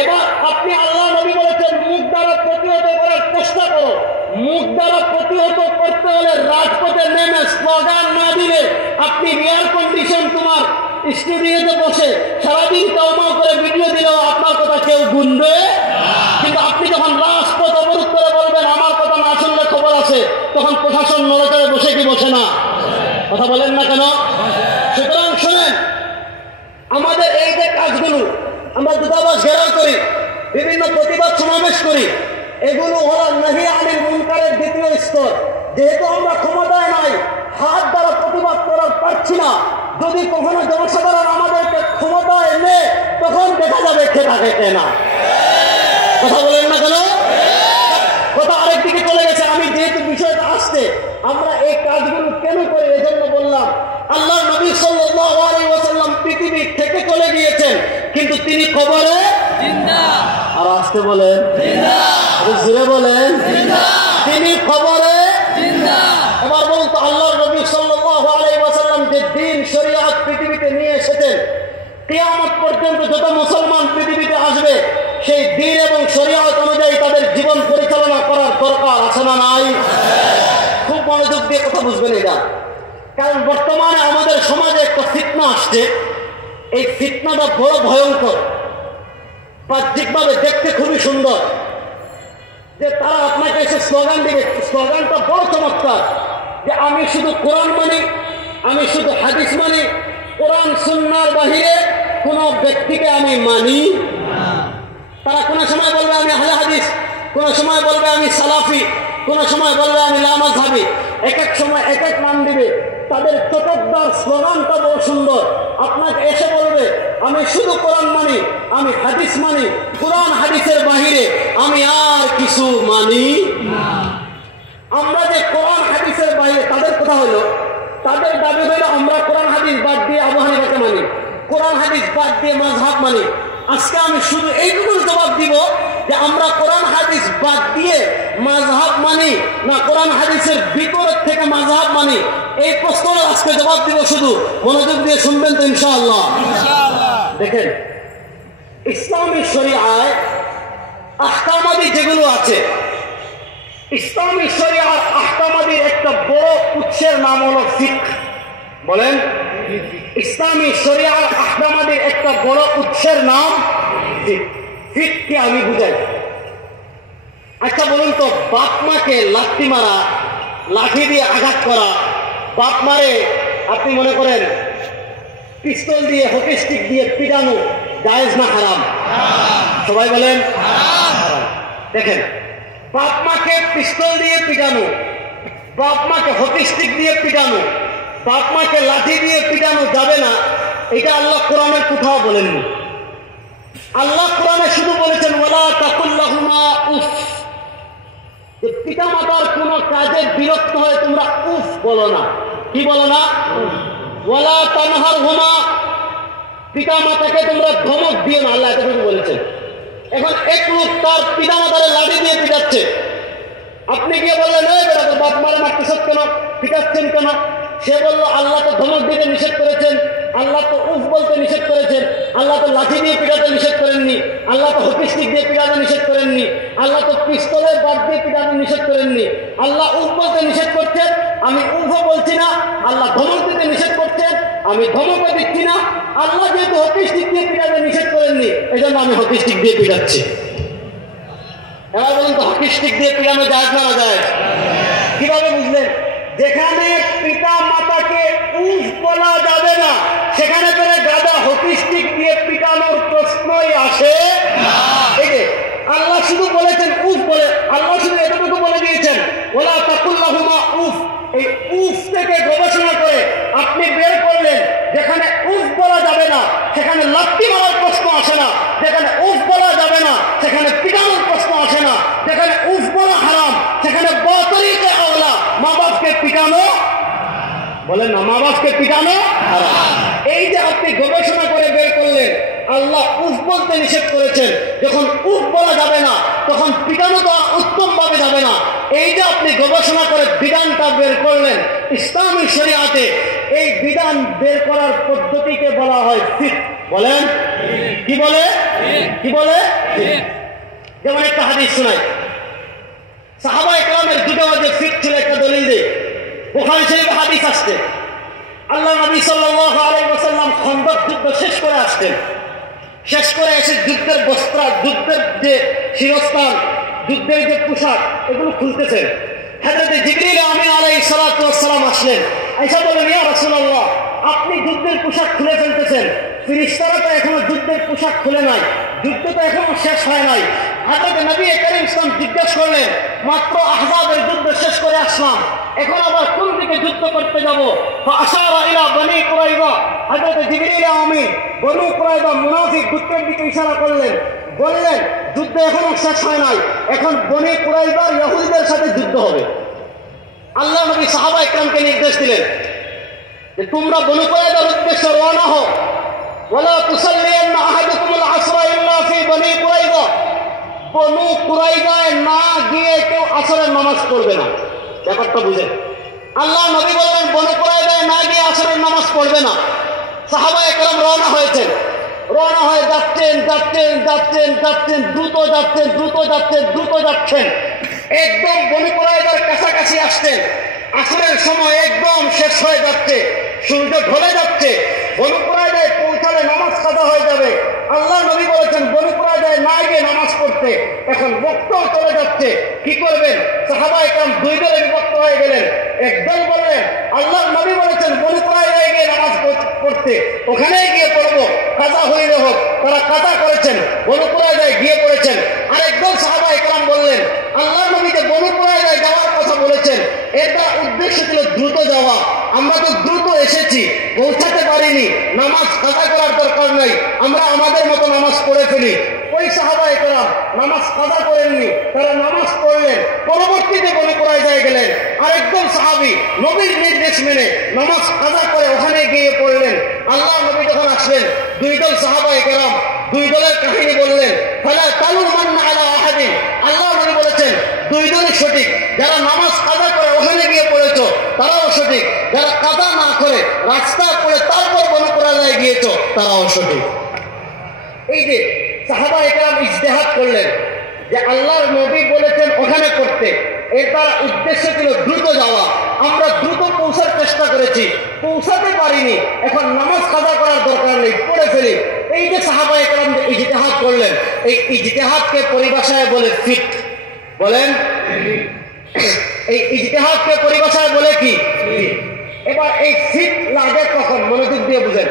এবার আপনি আল্লাহ নবী বলেছেন মুখ দ্বারা প্রতিহত করার চেষ্টা করো। মুখ দ্বারা প্রতিহত করতে হলে রাজপথে নেমে স্লোগান না দিলে, আপনি এয়ার কন্ডিশন তোমার স্টুডিওতে বসে সারাদিন কাউমাও করে ভিডিও দিলেও আপনার কথা কেউ গুনবে। কিন্তু আপনি যখন রাজপথ অবরোধ করে বলবেন আমার কথা না শুনলে খবর আছে, তখন প্রশাসন নড়ে বসে কি বসে না? কথা বলেন না কেন? সুতরাং শোনেন, আমাদের এই যে কাজগুলো, আমরা দূতাবাস ঘেরাও করি, বিভিন্ন প্রতিবাদ সমাবেশ করি, এগুলো হলো নাহি আনিল মুনকারের দ্বিতীয় স্তর। যেহেতু আমরা ক্ষমতায় নাই, হাত দ্বারা প্রতিবাদ করার পারছি না, যদি কখনো জনসাধারণ আমাদেরকে ক্ষমতায় এনে, তখন দেখা যাবে কে থাকে কে না। কথা বলেন না কেন? কথা আরেকদিকে চলে গেছে। আমি যেহেতু বিষয়টা আসছে, আমরা এই কাজগুলো কেন করি এজন্য বললাম। আল্লাহ নবী সাল্লাল্লাহু আলাইহি ওয়াসাল্লাম পৃথিবী থেকে চলে গিয়েছেন, কিন্তু তিনি কবরে জিন্দা। আর আসতে বলেন জিন্দা, জোরে বলেন জিন্দা। তিনি কবরে জিন্দা। এবার বলুন তো, আল্লাহর নবী সাল্লাল্লাহু আলাইহি ওয়াসাল্লাম যে দ্বীন শরীয়ত পৃথিবীতে নিয়ে এসেছেন, কিয়ামত পর্যন্ত যত মুসলমান পৃথিবীতে আসবে, সেই দ্বীন এবং শরীয়ত অনুযায়ী তাদের জীবন পরিচালনা করার দরকার আছে না নাই? খুব মনোযোগ দিয়ে কথা বুঝবেন এটা, কারণ বর্তমানে আমাদের সমাজে একটা ফিতনা আসছে। এই ফিতনাটা বড় ভয়ঙ্কর। বাহ্যিকভাবে দেখতে খুবই সুন্দর, যে তারা আপনাকে এসে স্লোগান দিবে। স্লোগানটা বড় চমৎকার, যে আমি শুধু কোরআন মানি, আমি শুধু হাদিস মানি, কোরআন সুন্নাহর বাহিরে কোনো ব্যক্তিকে আমি মানি। তারা কোনো সময় বলবে আমি আহলে হাদিস, কোনো সময় বলবে আমি সালাফি, কোনো সময় বলবে আমি লা মাযহাবি, এক এক সময় এক এক নাম দিবে। তাদের চটকদার স্লোগানটা বড় সুন্দর। আপনাকে এসে বলবে আমি শুধু কোরআন মানি, আমি হাদিস মানি, কোরআন হাদিসের বাহিরে আমি আর কিছু মানি না। আমরা যে কোরআন হাদিসের বাইরে, তাদের কথা হলো, তাদের দাবি হলো আমরা কোরআন হাদিস বাদ দিয়ে আবু হানিফাকে মানি, কোরআন হাদিস বাদ দিয়ে মাযহাব মানি। আজকে আমি শুধু এইটুকু জবাব দিব যে আমরা কোরআন হাদিস বাদ দিয়ে মাযহাব মানি না কোরআন হাদিসের বিপরীত থেকে মাযহাব মানি, এই প্রশ্নের আজকে জবাব দিব। শুধু মনোযোগ দিয়ে শুনবেন তো ইনশাআল্লাহ। দেখেন, ইসলামী শরীআয় আহকামাদি যেগুলো আছে, ইসলামী শরীআর আহকামাদির একটা বড় উৎসের নাম হলো ফিকহ। বলেন, ইসলামী শরীআর আহকামাদির একটা বড় উৎসের নাম ফিকহ। ফিকহকে আমি বুঝাই। আচ্ছা বলুন তো, বাপ মাকে লাঠি মারা, লাঠি দিয়ে আঘাত করা, বাপ মারে আপনি মনে করেন পিস্তল দিয়ে, হকি স্টিক দিয়ে পিটানো জায়েজ না হারাম? সবাই বলেন হারাম। দেখেন, বাপ মাকে পিস্তল দিয়ে পিটানো, বাপ মাকে হকি স্টিক দিয়ে পিটানো, বাপ মাকে লাঠি দিয়ে পিটানো যাবে না, এটা আল্লাহ কোরআনের কোথাও বলেননি। আল্লাহ কোরআনে শুধু বলেছেন ওয়ালা তাকুল লাহুমা উফ, যে পিতা মাতার কোন কাজে বিরক্ত হয়ে তোমরা উফ বলো না। কি বলো না? ওয়ালা তানহারহুমা, পিতা মাতাকে তোমরা ধমক দিও না, আল্লাহ এতটুকু বলেছেন। এখন এক লোক তার পিতা মাতারে লাঠি দিয়ে পিটাচ্ছে, আপনি গিয়ে বললেন এই বেটা তোর বাপ মারে মারতেছ কেন, পিটাচ্ছেন কেন? সে বলল আল্লাহ তো ধমক দিতে নিষেধ করেছেন, আল্লাহ তো উফ বলতে নিষেধ করেছেন, আল্লাহ তো লাঠি দিয়ে পিটাতে নিষেধ করেননি, আল্লাহ তো হকি স্টিক দিয়ে পিটাতে নিষেধ করেননি, আল্লাহ তো পিস্তলের বাদ দিয়ে পিটাতে নিষেধ করেননি। আল্লাহ উফ বলতে নিষেধ করছেন, আমি উফও বলছি না। আল্লাহ ধমক দিতে নিষেধ করছেন, আমি ধমকও দিচ্ছি না। আল্লাহ যেহেতু হকি স্টিক দিয়ে পিটাতে নিষেধ করেননি, এই জন্য আমি হকি স্টিক দিয়ে পিটাচ্ছি। এবার বলুন তো, হকি স্টিক দিয়ে পিটানো যায় না যায়? কিভাবে বুঝলেন? যেখানে পিতা মাতাকে উফ বলা যাবে না, সেখানে করে গাদা হকি স্টিক দিয়ে পিটানোর প্রশ্নই আসে না। এই যে আল্লাহ শুধু বলেছেন উফ বলে, আল্লাহ শুধু এতটুকু বলে দিয়েছেন ওয়ালা তাকুল লাহুমা উফ। এই উফ থেকে গবেষণা করে আপনি বের করলেন যেখানে উফ বলা যাবে না সেখানে লাথি মারার প্রশ্ন আসে না, যেখানে উফ বলা যাবে না সেখানে পিটানোর প্রশ্ন আসে না, যেখানে উফ বলা হারাম সেখানে বাতরিকে আওলা, মা বাপকে পিটানো, বলেন না, মা বাপকে পিটানো হারাম। এই যে আপনি গবেষণা করে বের করলেন আল্লাহ উফ বলতে নিষেধ করেছেন, যখন উফ বলা যাবে না তখন পিটানো তো উত্তম ভাবে যাবে না। এই যে আপনি গবেষণা করে বিধানটা বের করলেন ইসলামী শরীয়তে, এই বিধান বের করার পদ্ধতিকে বলা হয় ফিকহ। বলেন কি বলে? কি বলে? যেমন একটা হাদিস শোনাই, সাহাবায়ে কেরামের যুগে যে ফিকহ ছিল একটা দলিল দেই। বুখারী শরীফে হাদিস আসছে, আল্লাহ নবী সাল্লাল্লাহু আলাইহি ওয়াসাল্লাম খন্দক যুদ্ধ শেষ করে আসতেন, শেষ করে এসে যুদ্ধের বস্ত্র, যুদ্ধের যে শিরস্থান, যুদ্ধের যে পোশাক, এগুলো খুলতেছেন। হযরত জিবরিল আমিন আলাইহিস সালাতু ওয়াস সালাম আসলেন, আয়েশা বলেন ইয়া রাসূলুল্লাহ আপনি যুদ্ধের পোশাক খুলে ফেলতেছেন, ফেরেশতারা তো এখনো যুদ্ধের পোশাক খুলে নাই, যুদ্ধ তো এখনো শেষ হয় নাই। হযরত নবী করিম সাল্লাল্লাহু জিজ্ঞাসা করলেন মাত্র আহজাবের যুদ্ধ শেষ করে আসলাম, এখন আবার কোন দিকে যুদ্ধ করতে যাব? ফাআশারা ইলা বনি কুরাইযা, হযরত জিবরিল আমিন বনু কুরাইযা মুনাফিক গোত্রের দিকে ইশারা করলেন, বললেন যুদ্ধ এখনো শেষ হয় নাই, এখন বনি কুরাইযার ইহুদিদের সাথে যুদ্ধ হবে। আল্লাহ নবী সাহাবায়ে কেরামকে নির্দেশ দিলেন যে তোমরা বনু কুরাইযার উদ্দেশ্যে রওনা হও, ওয়ালা তুসাল্লিয়ান্না আহাদুকুমুল আসরা ইল্লা ফি বনি কুরাইযা, বনু কুরাইযায় না গিয়ে কেউ আসরের নামাজ পড়বে না। ব্যাপারটা বুঝেন, আল্লাহ নবী বললেন বনু কুরাইযায় না গিয়ে আসরের নামাজ পড়বে না। সাহাবায়ে কেরাম রওনা হয়েছেন, রওনা হয়ে যাচ্ছেন যাচ্ছেন যাচ্ছেন যাচ্ছেন, দ্রুত যাচ্ছেন দ্রুত যাচ্ছেন দ্রুত যাচ্ছেন, একদম বনু কুরাইযার কাছাকাছি আসছেন। আসরের সময় একদম শেষ হয়ে যাচ্ছে, সূর্য ঢলে যাচ্ছে, বনু কুরাইযায় পৌঁছালে নামাজ কাজা হয়ে যাবে। আল্লাহ নবী বলেছেন বনু কুরাইযায় না গিয়ে নামাজ পড়তে। এখন বক্তব্য চলে যাচ্ছে, কি করবেন? সাহাবায়ে কেরাম দুই দলে বিভক্ত হয়ে গেলেন। একদল বললেন আল্লাহ নবী বলেছেন বনু কুরাইযায় গিয়ে নামাজ পড়তে, ওখানেই গিয়ে পড়বো, কাজা হইলে হোক। তারা কাজা করেছেন, বনু কুরাইযায় গিয়ে পড়েছেন। আরেকদল সাহাবায়ে কেরাম বললেন আল্লাহ নবী যে বনু কুরাইযায় যাওয়ার কথা বলেছেন, এটা উদ্দেশ্য ছিল দ্রুত যাওয়া, আমরা তো দ্রুত এসেছি, পৌঁছাতে পারিনি, নামাজ কাজা করার দরকার নাই, আমরা আমাদের মতো নামাজ পড়ে ফেলি। ওই ওই সাহাবায়ে কেরাম নামাজ কাজা করেননি, তারা নামাজ পড়লেন। পরবর্তীতে বনে কুরাইজায় গেলেন, আরেকজন সাহাবী নবীর নির্দেশ মেনে নামাজ কাজা করে ওখানে গিয়ে পড়লেন। আল্লাহ নবী যখন আসলেন, দুই দল সাহাবায়ে কেরাম দুই দলের কাহিনী বললেন। ফালা তালুমান্না আলা আহাদিন, আল্লাহ নবী বলেছেন দুই দলই সঠিক। যারা নামাজ কাজা করে ওখানে গিয়ে পড়েছো তারাও সঠিক, যারা কাজা না করে রাস্তা পড়ে তারপর বনে কুরাইজায় গিয়েছো তারাও সঠিক। এই যে সাহাবায়ে কেরাম ইজতিহাদ করলেন যে আল্লাহর নবী বলেছেন ওখানে পড়তে, এটার উদ্দেশ্য ছিল দ্রুত যাওয়া। আমরা দ্রুত পৌঁছার চেষ্টা করেছি, পৌঁছাতে পারিনি, এখন নামাজ কাজা করার দরকার নেই, পড়ে ফেলি। এই যে সাহাবায়ে কেরাম যে ইজতিহাদ করলেন, এই ইজতিহাদকে পরিভাষায় বলে ফিক। বলেন, এই ইজতিহাদকে পরিভাষায় বলে কি? এবার এই ফিক লাগে কখন? মনোযোগ দিয়ে বুঝেন।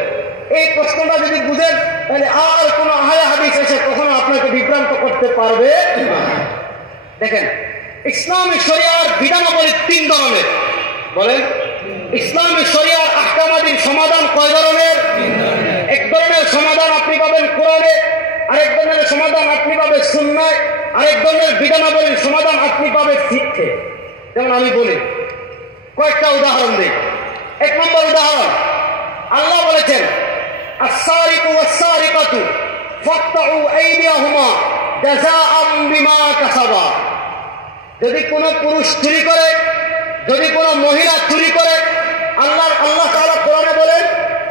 এই প্রশ্নটা যদি বুঝেন তাহলে আর কোনো আহলে হাদিস এসে কখনো আপনাকে বিভ্রান্ত করতে পারবে না। দেখেন, ইসলামী শরিয়ার বিধানাবলী তিন ধরনের। বলেন, ইসলামী শরিয়ার আহকামাদির সমাধান কয় ধরনের? এক ধরনের সমাধান আপনি পাবেন কোরআনে, আরেক ধরনের সমাধান আপনি পাবেন সুন্নায়, আরেক ধরনের বিধানাবলীর সমাধান আপনি পাবেন ফিকহে। যেমন আমি বলি, কয়েকটা উদাহরণ দিই। এক নম্বর উদাহরণ, আল্লাহ বলেছেন আস-সারিকু ওয়াস-সারিকাতু ফাকতাউ আইদিয়াহুমা জাযাআম বিমা কাসাবা। যদি কোনো পুরুষ চুরি করে, যদি কোনো মহিলা চুরি করে, আল্লাহ তাআলা কোরআনে বলেন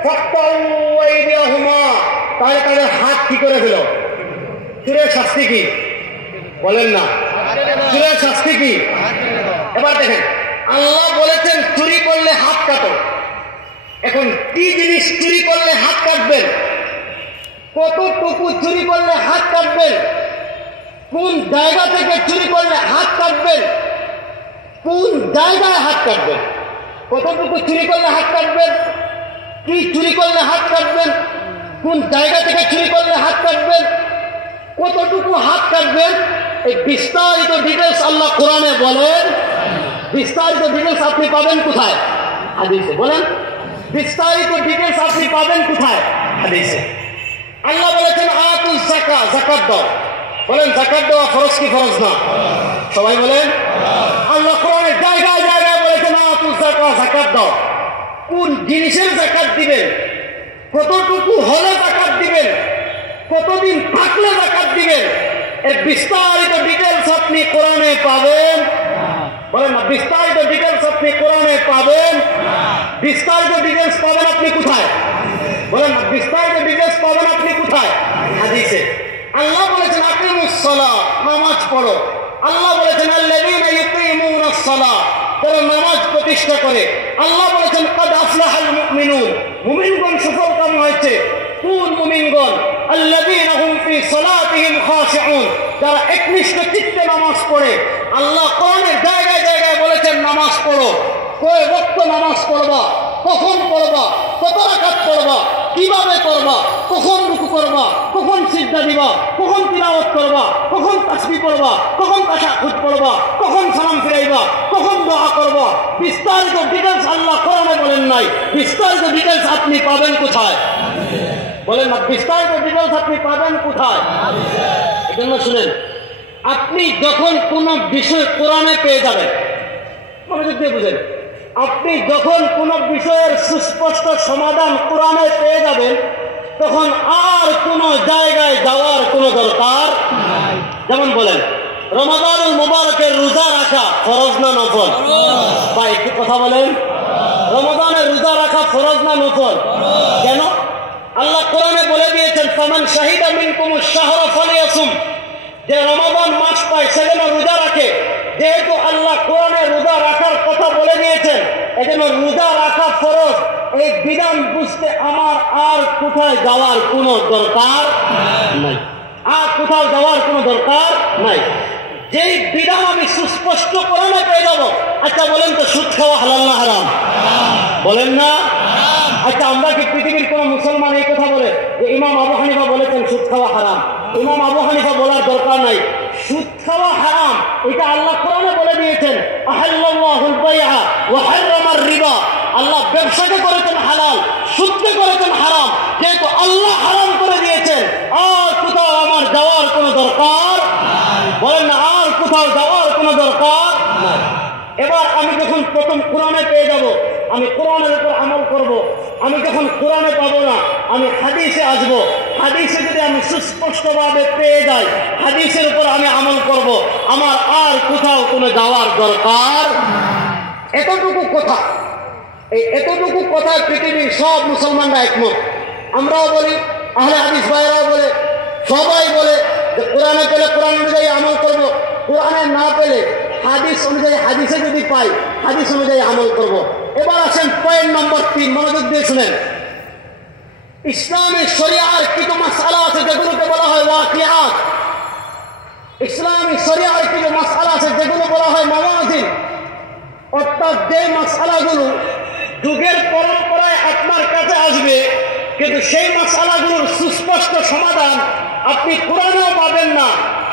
ফাকতাউ আইদিয়াহুমা, তাহলে তাদের হাত কি করে দিল? চুরের শাস্তি কি? বলেন না, চুরের শাস্তি কি? এবার দেখেন, আল্লাহ বলেছেন চুরি করলে হাত কাটো। এখন কি জিনিস চুরি করলে হাত কাটবেন? কতটুকু চুরি করলে হাত কাটবেন? কোন জায়গা থেকে চুরি করলে হাত কাটবেন? কোন জায়গায় হাত কাটবেন? কতটুকু চুরি করলে হাত কাটবেন? কি চুরি করলে হাত কাটবেন? কোন জায়গা থেকে চুরি করলে হাত কাটবেন? কতটুকু হাত কাটবেন? এই বিস্তারিত ডিটেলস আল্লাহ কোরআনে বলেন। বিস্তারিত ডিটেলস আপনি পাবেন কোথায়? হাদিসে। বলেন, বিস্তারিত ডিটেলস আপনি পাবেন কোথায়? হাদিসে। আল্লাহ বলেছেন আতুজ যাকাত, যাকাত দাও। বলেন, যাকাত দেওয়া ফরজ কি ফরজ না? সবাই বলেন। আল্লাহ কোরআনে জায়গায় জায়গায় বলেছেন আতুজ যাকাত, যাকাত দাও। কোন জিনিসের যাকাত দিবেন? কতটুকু হলে যাকাত দিবেন? কতদিন থাকলে যাকাত দিবেন? এর বিস্তারিত ডিটেলস আপনি কোরআনে পাবেন। বলেন না, বিস্তারিত ডিটেলস আপনি কোরআনে পাবেন। বিস্তারিত ডিটেলস পাবেন আপনি কোথায়? বলেন না, বিস্তারিত ডিটেলস পাবেন আপনি কোথায়? হাদিসে। আল্লাহ বলেছেন আকিমুস সালাহ, নামাজ পড়ো। আল্লাহ বলেছেন আল্লাযীনা ইউকিমুনাস সালাহ, যারা নামাজ প্রতিষ্ঠা করে। আল্লাহ বলেছেন কাদ আফলাহাল মুমিনুন, মুমিনগণ সফলকাম হয়েছে। কোন মুমিনগণ? আল্লাযীনা হুম ফি সালাতিহিম খাশিউন, যারা একনিষ্ঠ চিত্তে নামাজ পড়ে। আল্লাহ কোরআনের জায়গায় জায়গায় বলেছেন নামাজ পড়ো। কয় ওয়াক্ত নামাজ পড়বা, কখন পড়বা, কত রাকাত পড়বা, কিভাবে করবা, কখন রুকু করবা, কখন সিজদা দিবা, কখন তিলাওয়াত করবা, কখন তাসবিহ পড়বা, কখন তাশাহুদ পড়বা, কখন সালাম ফিরাইবা, কখন দোয়া করবা। বিস্তারিত ডিটেলস আল্লাহ কোরআনে বলেন নাই। বিস্তারিত ডিটেলস আপনি পাবেন কোথায়? বলেন না, বিস্তারিত ডিটেলস আপনি পাবেন কোথায়? এজন্য শুনেন, আপনি যখন কোন বিষয় কোরআনে পেয়ে যাবেন, মনোযোগ দিয়ে বুঝেন, আপনি যখন কোন বিষয়ের সুস্পষ্ট সমাধান কোরআনে পেয়ে যাবেন, তখন আর কোন জায়গায় যাওয়ার কোন দরকার নাই। যেমন বলেন, রমাদানুল মুবারকের রোজা রাখা ফরজ না নফল? ভাই একটু কথা বলেন। রমাদানের রোজা রাখা ফরজ না নফল? কেন? আল্লাহ কোরআনে বলে দিয়েছেন ফামান শাহিদা মিনকুমুশ শাহরা ফালিয়াসুম, যে রমাদান মাস পায় সে যেন রোজা রাখে। যেহেতু আল্লাহ কোরআনে রোজা রাখার কথা বলে দিয়েছেন, এজন্য রোজা রাখা ফরজ। এই বিধান বুঝতে আমার আর কোথায় যাওয়ার কোনো দরকার নাই। আর কোথাও যাওয়ার কোনো দরকার নাই। যেই বিধান আমি সুস্পষ্ট কোরআনে পেয়ে যাবো। আচ্ছা বলেন তো, সুদ খাওয়া হালাল না হারাম? বলেন না। আচ্ছা, আমরা কি পৃথিবীর কোন মুসলমান এই কথা বলে যে ইমাম আবু হানিফা বলেছেন সুদ খাওয়া হারাম? ইমাম আবু হানিফা বলার দরকার নাই। সুদ খাওয়া হারাম এটা আল্লাহ কোরআনে বলে দিয়েছেন। আহাল্লাল্লাহুল বাইআ ওয়া হারামার রিবা, আল্লাহ ব্যবসাকে করেছেন হালাল, সুদকে করেছেন হারাম। যেহেতু আল্লাহ হারাম করে দিয়েছেন, আর কোথাও আমার যাওয়ার প্রথম কোরআনে পেয়ে যাব, আমি কোরআনের উপর আমল করব। আমি যখন কোরআনে পাবো না, আমি হাদিসে আসব। হাদিসে যদি আমি সুস্পষ্টভাবে পেয়ে যাই, হাদিসের উপর আমি আমল করব। আমার আর কোথাও কোনো যাওয়ার দরকার। এতটুকু কথা, এই এতটুকু কথা পৃথিবীর সব মুসলমানরা একমত। আমরাও বলি, আহলে হাদিস ভাইরাও বলে, সবাই বলে যে কোরআনে পেলে কোরআন অনুযায়ী আমল করব, কোরআনে না পেলে হাদিস অনুযায়ী, হাদিসে যদি পাই হাদিস অনুযায়ী আমল করব। এবার আসেন পয়েন্ট নম্বর 3, মনোযোগ দিয়ে শুনেন। ইসলামী শরিয়ার কিছু মাসআলা আছে যেগুলোকে বলা হয় ওয়াকিআত। ইসলামী শরিয়ার কিছু মাসআলা আছে যেগুলো বলা হয় মাওয়াজিন, অর্থাৎ যে মাসআলাগুলো যুগের পরম্পরায় আপনার কাছে আসবে, কিন্তু সেই মাসআলাগুলোর সুস্পষ্ট সমাধান আপনি কোরআনেও পাবেন না,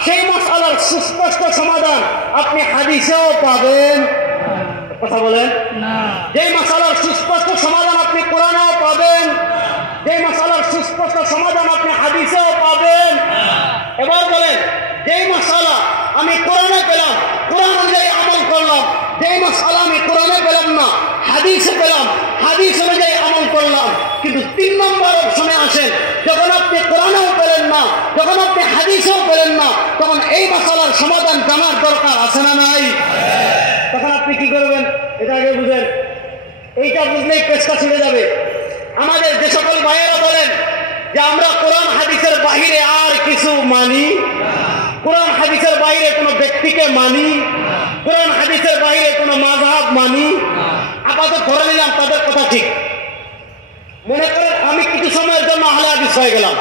সেই মাসআলার সুস্পষ্ট সমাধান আপনি হাদিসেও পাবেন। কথা বলেন না। যে মাসআলার সুস্পষ্ট সমাধান আপনি কোরআনেও পাবেন, যে মাসআলার সুস্পষ্ট সমাধান আপনি হাদিসেও পাবেন। এবার বলেন, যে মাসআলা আমি কোরআনে পেলাম, কোরআন অনুযায়ী আমল করলাম, যে মাসআলা আমি কোরআনে পেলাম না, হাদিসে পেলাম, হাদিস অনুযায়ী আমল করলাম। কিন্তু 3 নম্বর অপশনে আসেন, যখন আপনি কোরআনেও পেলেন না, যখন আপনি হাদিসেও পেলেন না, তখন এই মাসআলার সমাধান জানার দরকার আছে না নাই? তখন আপনি কি করবেন? এটা আগে বুঝেন। এইটা বুঝলেই পেশটা ছিঁড়ে যাবে। আমাদের যে সকল ভাইয়েরা বলেন যে আমরা কোরআন হাদিসের বাহিরে আর কিছু মানি, কোরআন হাদিসের বাইরে কোনো ব্যক্তিকে মানি, কোরআন হাদিসের বাইরে কোনো মাযহাব মানি, আপাতত ধরে নিলাম তাদের কথা ঠিক। মনে করেন আমি কিছু সময়ের জন্য আহলে হাদিস হয়ে গেলাম,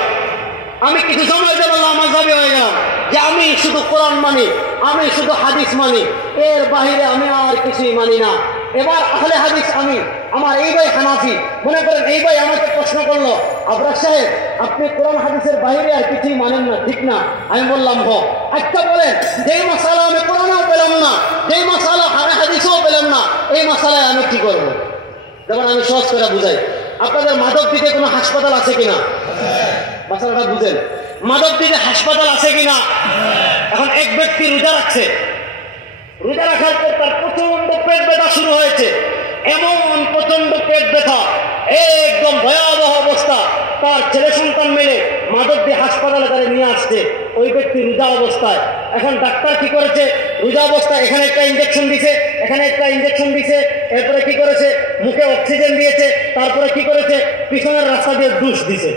আমি কিছু সময়ের জন্য মাযহাবী হয়ে গেলাম, যে আমি শুধু কোরআন মানি, আমি শুধু হাদিস মানি, এর বাহিরে আমি আর কিছুই মানি না। এবার আহলে হাদিস আমি, আমার এই ভাই হানাফি। মনে করেন এই ভাই আমাকে প্রশ্ন করলো, আবরার সাহেব আপনি কোরআন হাদিসের বাইরে আর কিছুই মানেন না, ঠিক না? আমি বললাম হ। আচ্ছা বলেন, যেই মাসালা আমি কোরআনেও পেলাম না, যেই মাসালা হাদিসেও পেলাম না, এই মাসালায় আমি কি করবো? যেমন আমি সহজ করে বুঝাই, আপনাদের মাধবদীতে কোনো হাসপাতাল আছে কিনা? মাসালাটা বুঝেন, মাধবদীতে হাসপাতাল আছে কিনা? এখন এক ব্যক্তি রোজা রাখছে, রোজা রাখার পর তার প্রচন্ড পেট ব্যথা শুরু হয়েছে, এমন প্রচন্ড পেট ব্যথা, একদম ভয়াবহ অবস্থা। তার ছেলে সন্তান মিলে মাধবদী হাসপাতালে তারা নিয়ে আসছে, ওই ব্যক্তি রোজা অবস্থায়। এখন ডাক্তার কি করেছে? রোজা অবস্থায় এখানে একটা ইঞ্জেকশন দিছে, এখানে একটা ইঞ্জেকশন দিছে, এরপরে কি করেছে? মুখে অক্সিজেন দিয়েছে, তারপরে কি করেছে? পিছনের রাস্তা দিয়ে দুষ দিছে।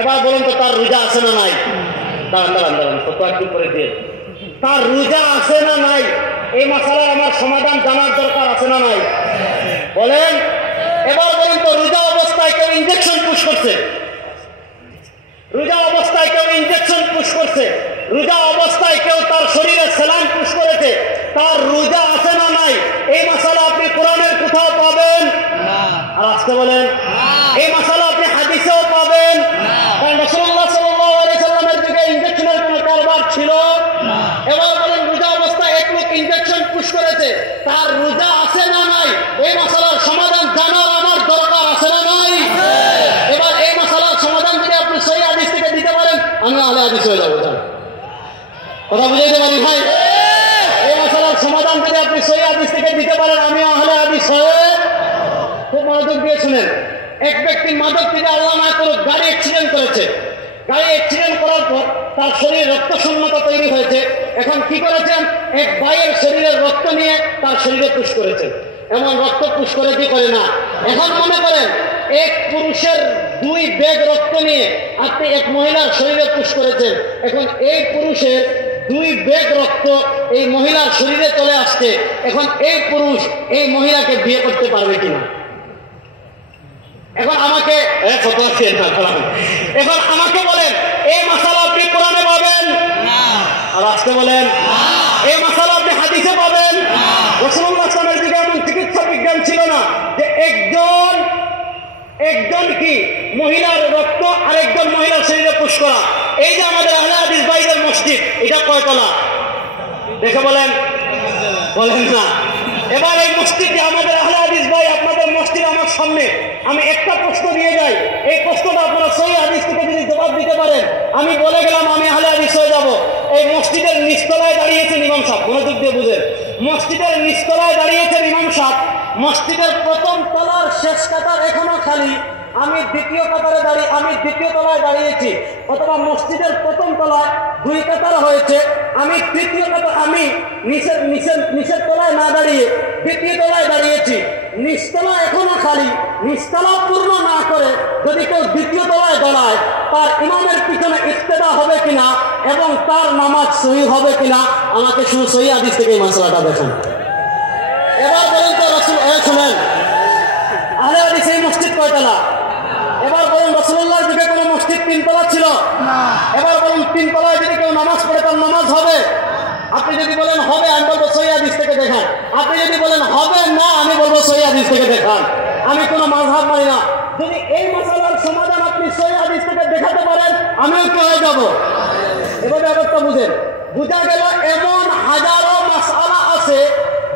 এবার বলুন তো তার রোজা আছে না নাই? দাঁড়ান কত একটু করে দিয়ে, তার রোজা আছে না নাই? এই মাসালার আমার সমাধান জানার দরকার আছে না নাই? বলেন। এবার বলুন তো, রোজা অবস্থায় কেউ ইঞ্জেকশন পুশ করছে, রোজা অবস্থায় কেউ ইঞ্জেকশন পুশ করছে, রোজা অবস্থায় কেউ তার শরীরে সেলাইন পুশ করেছে, তার রোজা আছে না নাই? এই মাসালা আপনি কোরআনের কোথাও পাবেন না। আর আজকে বলেন, এই মাসালা আপনি হাদিসেও পাবেন না। কারণ রাসূলুল্লাহ সাল্লাল্লাহু আলাইহি সাল্লামের যুগে ইঞ্জেকশনের কোনো কারবার ছিল না। এবার বলেন, রোজা অবস্থায় এক লোক ইঞ্জেকশন পুশ করেছে, তার রোজা আছে না নাই? এই মাসালার সমাধান জানার আমার দরকার আছে না নাই? এবার এই মাসালার সমাধান যদি আপনি সহিহ হাদিস থেকে দিতে পারেন, আমি আহলে হাদিস হয়ে যাবো। কথা বুঝাইতে পারি ভাই? এই মাসালার সমাধান যদি আপনি সহিহ হাদিস থেকে দিতে পারেন, আমি আহলে হাদিস হয়ে। খুব মনোযোগ দিয়ে শুনেন। এক ব্যক্তি মাদক থেকে আল্লাহ না করুক গাড়ি অ্যাক্সিডেন্ট করেছে, গাড়ি অ্যাক্সিডেন্ট করার পর তার শরীরে রক্ত শূন্যতা তৈরি হয়েছে। এখন কি করেছেন? এক ভাইয়ের শরীরের রক্ত নিয়ে তার শরীরে পুশ করেছেন। এমন রক্ত পুশ করে কি করে না? এখন মনে করেন এক পুরুষের 2 ব্যাগ রক্ত নিয়ে আপনি এক মহিলার শরীরে পুশ করেছেন। এখন এই পুরুষের 2 ব্যাগ রক্ত এই মহিলার শরীরে চলে আসছে। এখন এই পুরুষ এই মহিলাকে বিয়ে করতে পারবে কিনা? এখন আমাকে এখন আমাকে বলেন, এই মাসালা আপনি কোরআনে পাবেন না। আর আজকে বলেন, এই মাসালা আপনি হাদিসে পাবেন না। রাসূলুল্লাহ সাল্লাল্লাহু আলাইহি ওয়াসাল্লামের যুগে এমন চিকিৎসা বিজ্ঞান ছিল না যে একজন কি মহিলার রক্ত আরেকজন মহিলার শরীরে পুশ করা। এই যে আমাদের আহলে হাদিস ভাইদের মসজিদ, এটা কয়তলা? দেখে বলেন না। এবার এই মসজিদে আমাদের আহলে হাদিস ভাই, আপনাদের মসজিদ আমার সামনে, আমি একটা প্রশ্ন দিয়ে যাই, এই প্রশ্নটা আপনারা সহিহ হাদিস থেকে যদি জবাব দিতে পারেন, আমি বলে গেলাম আমি আহলে হাদিস হয়ে যাব। এই মসজিদের নিচতলায় দাঁড়িয়েছেন ইমাম সাহেব, মনোযোগ দিয়ে বুঝেন। মসজিদের নিচতলায় দাঁড়িয়েছেন ইমাম সাহেব, মসজিদের প্রথম তলার শেষ কাতার এখনো খালি, আমি দ্বিতীয় তলায় দাঁড়িয়েছি, অথবা মসজিদের প্রথম তলায় 2 কাতার হয়েছে, আমি নিচের তলায় না দাঁড়িয়ে দ্বিতীয় তলায় দাঁড়িয়েছি, নিচতলা এখনো খালি, নিচতলা পূর্ণ না করে যদি কেউ দ্বিতীয় তলায় দাঁড়ায় তার ইমামের পিছনে ইক্তেদা হবে কিনা এবং তার নামাজ সহি হবে কিনা, আমাকে শুধু সহি হাদিস থেকে এই মাসলাটা দেখেন। এবার বলেন তো রাসূল, শুনেন, আহলে হাদিস এই মসজিদ কয়তলা? এবার বলুন, রাসূলুল্লাহর যুগে কোনো মসজিদ 3 তলা ছিল না। এবার বলুন, 3 তলায় যদি কেউ নামাজ পড়ে তার নামাজ হবে? আপনি যদি বলেন হবে, আমি বলবো সহিহ হাদিস থেকে দেখান। আপনি যদি বলেন হবে না, আমি বলবো সহিহ হাদিস থেকে দেখান। আমি কোনো মাযহাব মানি না। যদি এই মাসালার সমাধান আপনি সহিহ হাদিস থেকে দেখাতে পারেন, আমিও কি হয়ে যাব? এভাবে ব্যাপারটা বুঝেন। বুঝা গেল এমন হাজারো মাসআলা আছে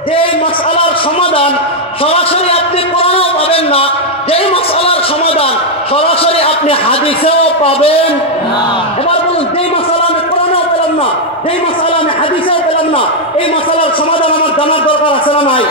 যেই মাসআলার সমাধান সরাসরি আপনি কোরআনেও পাবেন না, যেই মাসআলার সমাধান সরাসরি আপনি হাদিসেও পাবেন না। এবার বলুন, যেই মাসআলা আমি কোরআনেও পেলাম না, যেই মাসআলা আমি হাদিসেও পেলাম না, এই মাসআলার সমাধান আমার জানার দরকার আছে না নাই?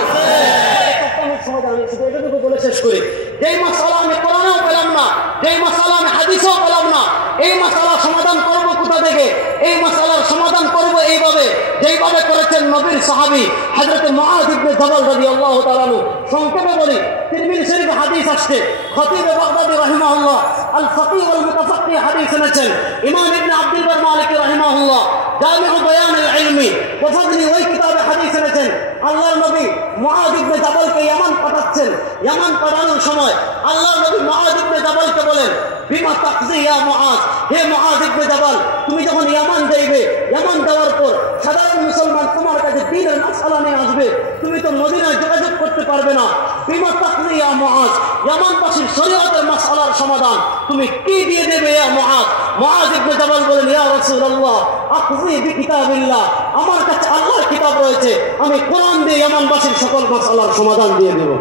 বলে শেষ করি, যেই মাসআলা আমি কোরআনেও পেলাম না, যেই মাসআলা আমি হাদিসেও পেলাম না, এই মাসআলার সমাধান করবো কোথা থেকে? এই মাসআলার সমাধান করবো এইভাবে, যেইভাবে করেছেন নবীর সাহাবী হযরত মুআয ইবনে জাবাল রাদিয়াল্লাহু তাআলা আনহু। সংক্ষেপে বলি, তিরমিজি শরীফে হাদিস আসছে, খতীব বাগদাদী রাহিমাহুল্লাহ আল ফাকিহ ওয়াল মুতাফাক্কিহ হাদিস এনেছেন। ইমাম ইবনে আব্দুল বার মালিকি রাহিমাহুল্লাহ জামিউ বায়ানুল ইলমি ওয়া ফাদলি ওই কিতাবে হাদিস এনেছেন, আল্লাহর নবী মুআয ইবনে জাবালকে ইয়ামান পাঠাচ্ছেন। ইয়ামান পাঠানোর সময় আল্লাহর নবী মুআয ইবনে জাবালকে বলেন, বিমা তাকজি ইয়া মুআয, হে মুআয ইবনে জাবাল, তুমি যখন ইয়ামান যাইবে, ইয়ামান যাওয়ার পর সাধারণ মুসলমান তোমার কাছে দ্বীনের মাসআলা নিয়ে আসবে, তুমি তো মদিনায় যোগাযোগ করতে পারবে না। বিমা তাকজি ইয়া মুআয, ইয়ামানবাসীর শরীয়তের মাসআলার সমাধান তুমি কি দিয়ে দেবে ইয়া মুআয? মুআয ইবনে জাবাল বলেন, ইয়া রাসূলুল্লাহ, আখজি বিকিতাবিল্লাহ, আমার কাছে আল্লাহর কিতাব রয়েছে, আমি কোরআন দিয়ে ইয়ামানবাসীর সকল মাসআলার সমাধান দিয়ে দেব।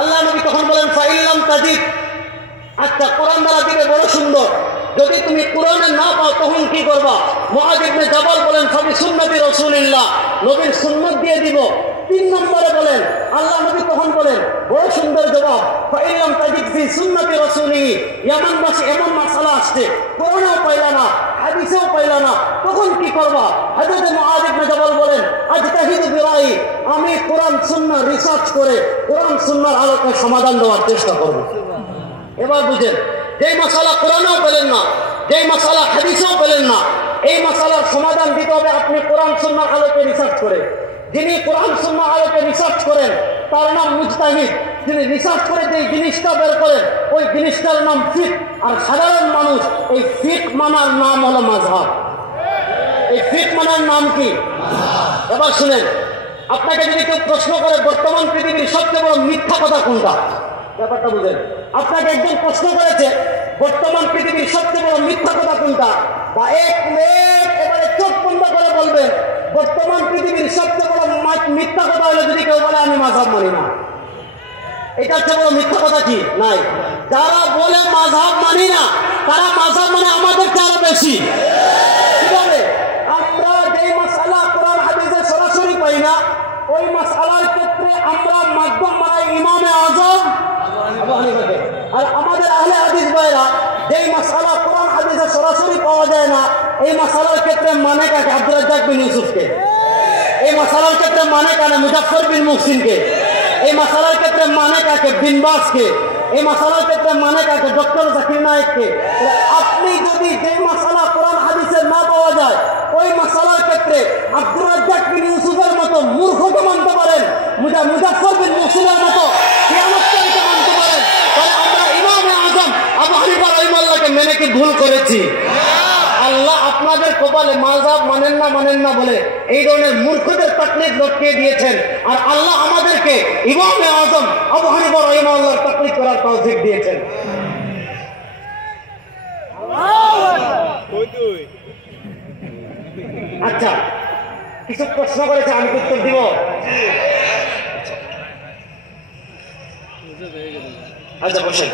আল্লাহ নবী তখন বলেন, ফাইল্লাম তাজিদ, আচ্ছা কোরআন দ্বারা দিবে, বড় সুন্দর, যদি তুমি কোরআনে না পাও তখন কি করবা? মুআয ইবনে জাবাল বলেন, ফাবি সুন্নতি রাসূলিল্লাহ, নবীর সুন্নাত দিয়ে দিব। 3 নম্বরে বলেন, আল্লাহ নবী তখন বলেন, বড় সুন্দর জবাব, ফাইল্লাম তাজিদ ফি সুন্নতি রাসূলিহি, ইয়ামানবাসী এমন মাসআলা আসছে, কোরআনেও পাইলা না, হাদিসেও পাইলা না, তখন কি করবা? হযরত মুআয ইবনে জাবাল বলেন, আজতাহিদু বিরাই, আমি কোরআন সুন্নাহ রিসার্চ করে কোরআন সুন্নাহর আলোকে সমাধান দেওয়ার চেষ্টা করব। এবার বুঝেন, যেই মাসালা কোরআনেও পেলেন না, যেই মাসালা হাদিসেও পেলেন না, এই মাসালার সমাধান দিতে হবে আপনি কোরআন সুন্নাহর আলোকে রিসার্চ করে। যিনি কোরআন সুন্নাহর আলোকে রিসার্চ করেন তার নাম মুজতাহিদ। যিনি রিসার্চ করে যে জিনিসটা বের করেন ওই জিনিসটার নাম ফিক। আর সাধারণ মানুষ এই ফিক মানার নাম হলো মাযহাব। এই ফিক মানার নাম কি? এবার শুনেন, আপনাকে যদি কেউ প্রশ্ন করে বর্তমান পৃথিবীর সবচেয়ে বড় মিথ্যা কথা কোনটা, ব্যাপারটা বুঝেন। আপনাকে একজন প্রশ্ন করেছে বর্তমান পৃথিবীর সবচেয়ে বড় মিথ্যা কথা কোনটা, বা এবারে চোখ বন্ধ করে বলবেন বর্তমান পৃথিবীর সবচেয়ে বড় মিথ্যা কথা হলো যদি কেউ বলে আমি মাযহাব মানি না। এটার চেয়ে বড় মিথ্যা কথা কি নাই? যারা বলে মাযহাব মানি না তারা মাযহাব মানে আমাদের আরো বেশি। কিভাবে? আমরা যেই মাসআলা কোরআন হাদিসে সরাসরি পাই না, ওই মাসআলার ক্ষেত্রে আমরা মাধ্যম মানাই ইমামে আযম আবু হানিফাকে। আর আমাদের আহলে হাদিস ভাইরা যেই মাসআলা কোরআন হাদিসে সরাসরি পাওয়া যায় না, এই মাসআলার ক্ষেত্রে মানে কাকে? আব্দুর রাজ্জাক বিন ইউসুফকে। এই মাসআলার ক্ষেত্রে মানে কাকে? মুজাফফর বিন মুহসিনকে। এই মাসআলার ক্ষেত্রে মানে কাকে? বিন বাসকে। এই মাসআলার ক্ষেত্রে মানে কাকে? ডক্টর জাকির নায়েককে। আপনি যদি যেই মাসআলা কোরআন হাদিসে না পাওয়া যায় ওই মাসআলার ক্ষেত্রে আব্দুর রাজ্জাক বিন ইউসুফের মতো মূর্খকে মানতে পারেন, মুজাফফর বিন মুহসিনের মতো কিয়ামতকারীকে মানতে পারেন, তাহলে আমরা ইমামে আযম আবু হানিফা রাহিমাহুল্লাহকে মেনে কি ভুল করেছি? আল্লাহ আপনাদের কপালে মাযহাব মানেন না বলে এই ধরনের মূর্খদের তাকলিদ লটকিয়ে দিয়েছেন, আর আল্লাহ আমাদেরকে ইমামে আযম আবু হানিফা রাহিমাহুল্লাহর তাকলিদ করার তৌফিক দিয়েছেন। আচ্ছা, কিছু প্রশ্ন করেছে, আমি উত্তর দিব। আচ্ছা বসেন।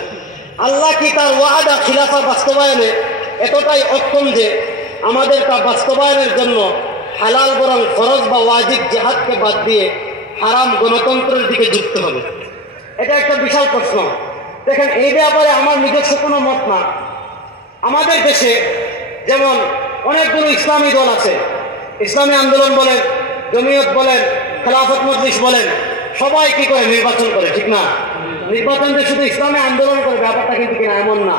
আল্লাহ কি তার ওয়াদা খিলাফা বাস্তবায়নে এতটাই অক্ষম যে আমাদের তা বাস্তবায়নের জন্য হালাল বরং ফরজ বা ওয়াজিব জিহাদকে বাদ দিয়ে হারাম গণতন্ত্রের দিকে যুক্ত হবে? এটা একটা বিশাল প্রশ্ন। দেখেন, এই ব্যাপারে আমার নিজস্ব কোনো মত না। আমাদের দেশে যেমন অনেকগুলো ইসলামী দল আছে, ইসলামী আন্দোলন বলেন, জমিয়ত বলেন, খেলাফত মজলিস বলেন, সবাই কি করে নির্বাচন করে, ঠিক না? নির্বাচন যে শুধু ইসলামী আন্দোলন করে ব্যাপারটা কিন্তু কিনা এমন না।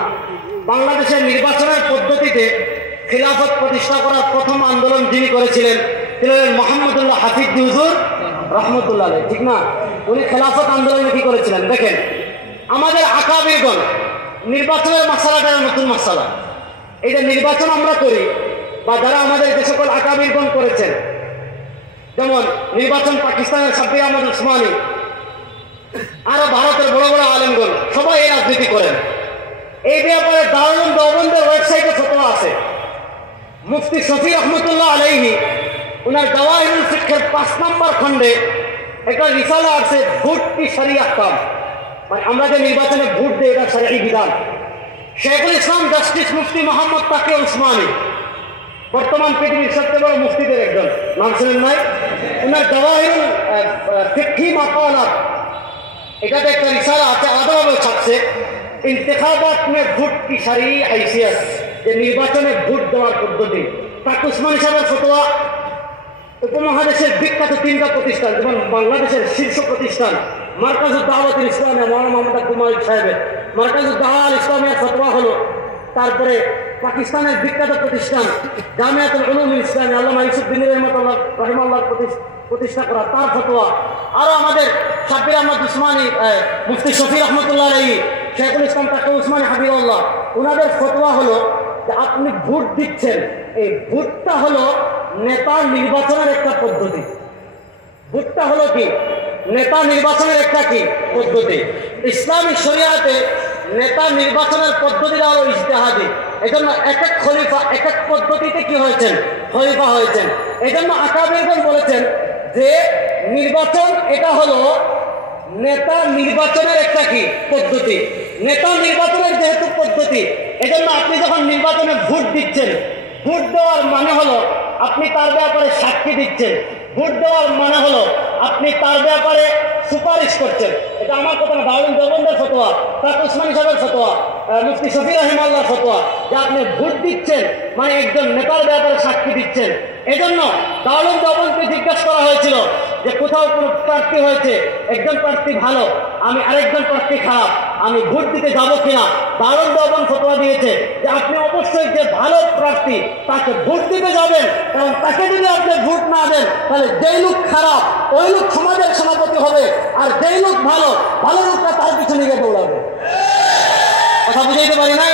বাংলাদেশের নির্বাচনের পদ্ধতিতে খিলাফত প্রতিষ্ঠা করার প্রথম আন্দোলন যিনি করেছিলেন তিনি হলেন মোহাম্মদুল্লাহ হাফিজ হুজুর রহমতুল্লাহ আলাইহি, ঠিক না? উনি খেলাফত আন্দোলনে কি করেছিলেন? দেখেন, আমাদের আকাবিরগণ নির্বাচনের মাসালাটা নতুন মাসালা। এই যে নির্বাচন আমরা করি বা যারা আমাদের যে সকল আকাবিরগণ করেছেন, যেমন নির্বাচন পাকিস্তানের সাব্বির আহমদ উসমানী, আরো ভারতের বড় বড় আলেমগণ সবাই এই রাজনীতি করেন। এই ব্যাপারে দারুল দেওবন্দের ওয়েবসাইটে ফতোয়া আছে। মুফতি শফি রহমতুল্লাহ আলাইহি উনার জাওয়াহিরুল ফিকহের 5 নম্বর খণ্ডে একটা রিসালা আছে, ভোট কি শরিয়া কাম, মানে আমরা যে নির্বাচনে ভোট দিই এটা শরঈ বিধান। শেখুল ইসলাম জাস্টিস মুফতি মোহাম্মদ তাকি উসমানী, বর্তমান পৃথিবীর সবচেয়ে বড় মুফতিদের একজন, নাম শুনেন নাই? উনার জাওয়াহিরুল ফিকহি মাকালাত, এটাতে একটা রিসালা আছে, আলাদাভাবে ছাপছে, ইন্তেখাবাত মে ভোট কি শরঈ হাইসিয়ত, যে নির্বাচনে ভোট দেওয়ার পদ্ধতি। তাকি উসমানী সাহেবের ফতোয়া উপমহাদেশের বিখ্যাত 3টা প্রতিষ্ঠান, যেমন বাংলাদেশের শীর্ষ প্রতিষ্ঠান মারকাজুদ দাওয়াতুল ইসলামিয়া মৌলানা মোহাম্মদ আব্দুল মালিক সাহেবের মারকাজুদ দাওয়াতুল ইসলামিয়ার ফতোয়া হলো। তারপরে পাকিস্তানের বিখ্যাত প্রতিষ্ঠান জামিয়াতুল উলুমুল ইসলামিয়া আল্লামা ইউসুফ বিন রহিমাহুল্লাহ প্রতিষ্ঠা করা, তার ফতোয়া। আরও আমাদের সাব্বির আহমদ উসমানী, মুফতি শফি রহমতুল্লাহ আলাইহি, শেখুল ইসলাম তাকি উসমানী হাবিবুল্লাহ, ওনাদের ফতোয়া হলো যে আপনি ভোট দিচ্ছেন, এই ভোটটা হলো নেতা নির্বাচনের একটা পদ্ধতি। ভোটটা হলো কি? নেতা নির্বাচনের একটা কি পদ্ধতি। ইসলামী শরিয়াতে নেতা নির্বাচনের পদ্ধতিটা হলো ইজতিহাদি। এজন্য এক এক খলিফা এক এক পদ্ধতিতে কি হয়েছেন? খলিফা হয়েছেন। এজন্য আকাবিরগণ বলেছেন যে নির্বাচন এটা হলো নেতা নির্বাচনের একটা কি পদ্ধতি। নেতা নির্বাচনের যেহেতু পদ্ধতি, এজন্য আপনি যখন নির্বাচনে ভোট দিচ্ছেন, ভোট দেওয়ার মানে হলো আপনি তার ব্যাপারে সাক্ষী দিচ্ছেন, ভোট দেওয়ার মানে হলো আপনি তার ব্যাপারে সুপারিশ করছেন। এটা আমার কথা না, দারুল দেওবন্দের ফতোয়া, তাকি উসমানী সাহেবের ফতোয়া, মুফতি শফি রহিমাহুল্লাহর ফতোয়া, যে আপনি ভোট দিচ্ছেন মানে একজন নেতার ব্যাপারে সাক্ষী দিচ্ছেন। এজন্য দারুল দেওবন্দকে জিজ্ঞাসা করা হয়েছিল যে কোথাও কোনো প্রার্থী হয়েছে, একজন প্রার্থী ভালো, আমি আরেকজন প্রার্থী খারাপ, আমি ভোট দিতে যাবো কিনা? দারুল দেওবন্দ ফতোয়া দিয়েছে যে আপনি অবশ্যই যে ভালো প্রার্থী তাকে ভোট দিতে যাবেন, কারণ তাকে যদি আপনি ভোট না দেন তাহলে যেই লোক খারাপ ওই লোক সমাজের সভাপতি হবে, আর যেই লোক ভালো, ভালো লোকটা তার পিছনে গিয়ে দৌড়াবে। কথা বুঝাইতে পারি নাই?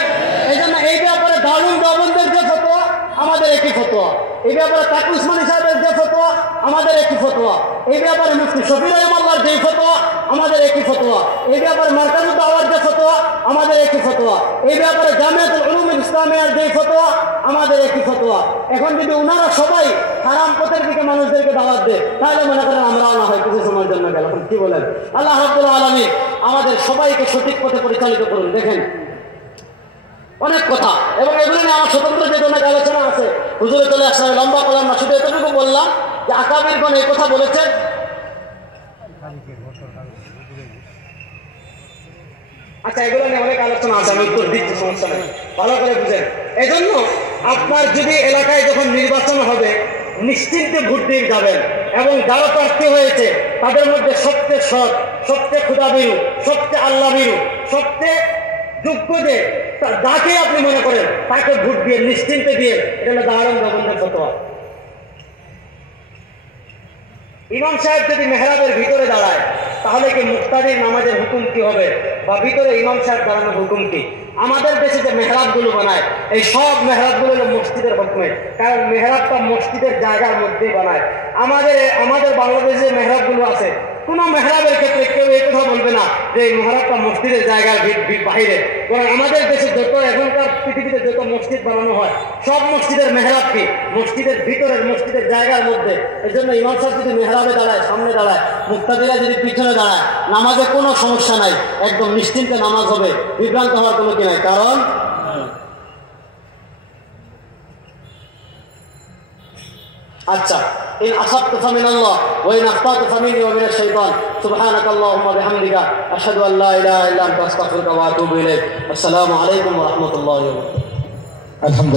এই জন্য এই ব্যাপারে দারুল দেওবন্দের যে ফতোয়া আমাদের একই ফতোয়া, এই ব্যাপারে তাকি উসমানী সাহেবের যে ফতোয়া আমাদের একই ফতোয়া, এই ব্যাপারে মুফতি শফি রহমাল্লাহর যে ফতোয়া আমাদের একই ফতোয়া, এই ব্যাপারে মারকাজুদ দাওয়ার যে ফতোয়া আমাদের একই ফতোয়া, এই ব্যাপারে জামিয়াতুল উলুমুল ইসলামিয়ার যে ফতোয়া আমাদের একই ফতোয়া। এখন যদি ওনারা সবাই হারাম পথের দিকে মানুষদেরকে দাওয়াত দেয়, তাহলে মনে করেন আমরাও না হয় কিছু সময়ের জন্য গেলাম। কি বলেন? আল্লাহ রাব্বুল আলামিন আমাদের সবাইকে সঠিক পথে পরিচালিত করুন। দেখেন, অনেক কথা এবং এগুলো নিয়ে আমার স্বতন্ত্র যে অনেক আলোচনা আছে, হুজুরে চলে আসলে লম্বা করলাম না, শুধু এতটুকু বললাম যে আকাবিরগণ এই কথা বলেছেন। আচ্ছা, এগুলো নিয়ে অনেক আলোচনা আছে, আমি উত্তর দিচ্ছি, সমস্যা নেই, ভালো করে বুঝেন। এজন্য আপনার যদি এলাকায় যখন নির্বাচন হবে নিশ্চিন্তে ভোট দিয়ে যাবেন, এবং যারা প্রার্থী হয়েছে তাদের মধ্যে সবচেয়ে সৎ, সবচেয়ে ক্ষুধাভীরু, সবচেয়ে আল্লাহভীরু, সবচেয়ে যোগ্য যে যাকে আপনি মনে করেন তাকে ভোট দিয়ে নিশ্চিন্তে দিয়ে, এটা হলো দারুল দেওবন্দের ফতোয়া। ইমাম সাহেব যদি মেহরাবের ভিতরে দাঁড়ায় তাহলে কি মুক্তাদির নামাজের হুকুম কি হবে, বা ভিতরে ইমাম সাহেব দাঁড়ানোর হুকুম কি? আমাদের দেশে যে মেহরাবগুলো বানায়, এই সব মেহরাবগুলো হলো মসজিদের হুকুমে, কারণ মেহরাবটা মসজিদের জায়গার মধ্যেই বানায়। আমাদের বাংলাদেশে যে মেহরাবগুলো আছে, কোনো মেহরাবের ক্ষেত্রে কেউ এই কথা বলবে না যে এই মেহরাবটা মসজিদের জায়গার বাইরে, কারণ আমাদের দেশে যত এখনকার পৃথিবীতে যত মসজিদ বানানো হয় সব মসজিদের মেহরাব কি মসজিদের ভিতরের, মসজিদের জায়গার মধ্যে। এই জন্য ইমাম সাহেব যদি মেহরাবে দাঁড়ায়, সামনে দাঁড়ায়, মুক্তাদিরা যদি পিছনে দাঁড়ায়, নামাজে কোনো সমস্যা নাই, একদম নিশ্চিন্তে নামাজ হবে, বিভ্রান্ত হওয়ার কোনো কি নাই। কারণ আচ্ছা, ইন আসাবতু ফামিনাল্লাহ ওয়া ইন আখতাতু ফামিন্নি ওয়া মিনাশ শাইতান সুবহানাকাল্লাহুম্মা বিহামদিকা আশহাদু আল লা ইলাহা ইল্লা আনতা আস্তাগফিরুকা ওয়া আতুবু ইলাইক। আসসালামু আলাইকুম ওয়া রাহমাতুল্লাহি ওয়া বারাকাতুহু। আলহামদুলিল্লাহ।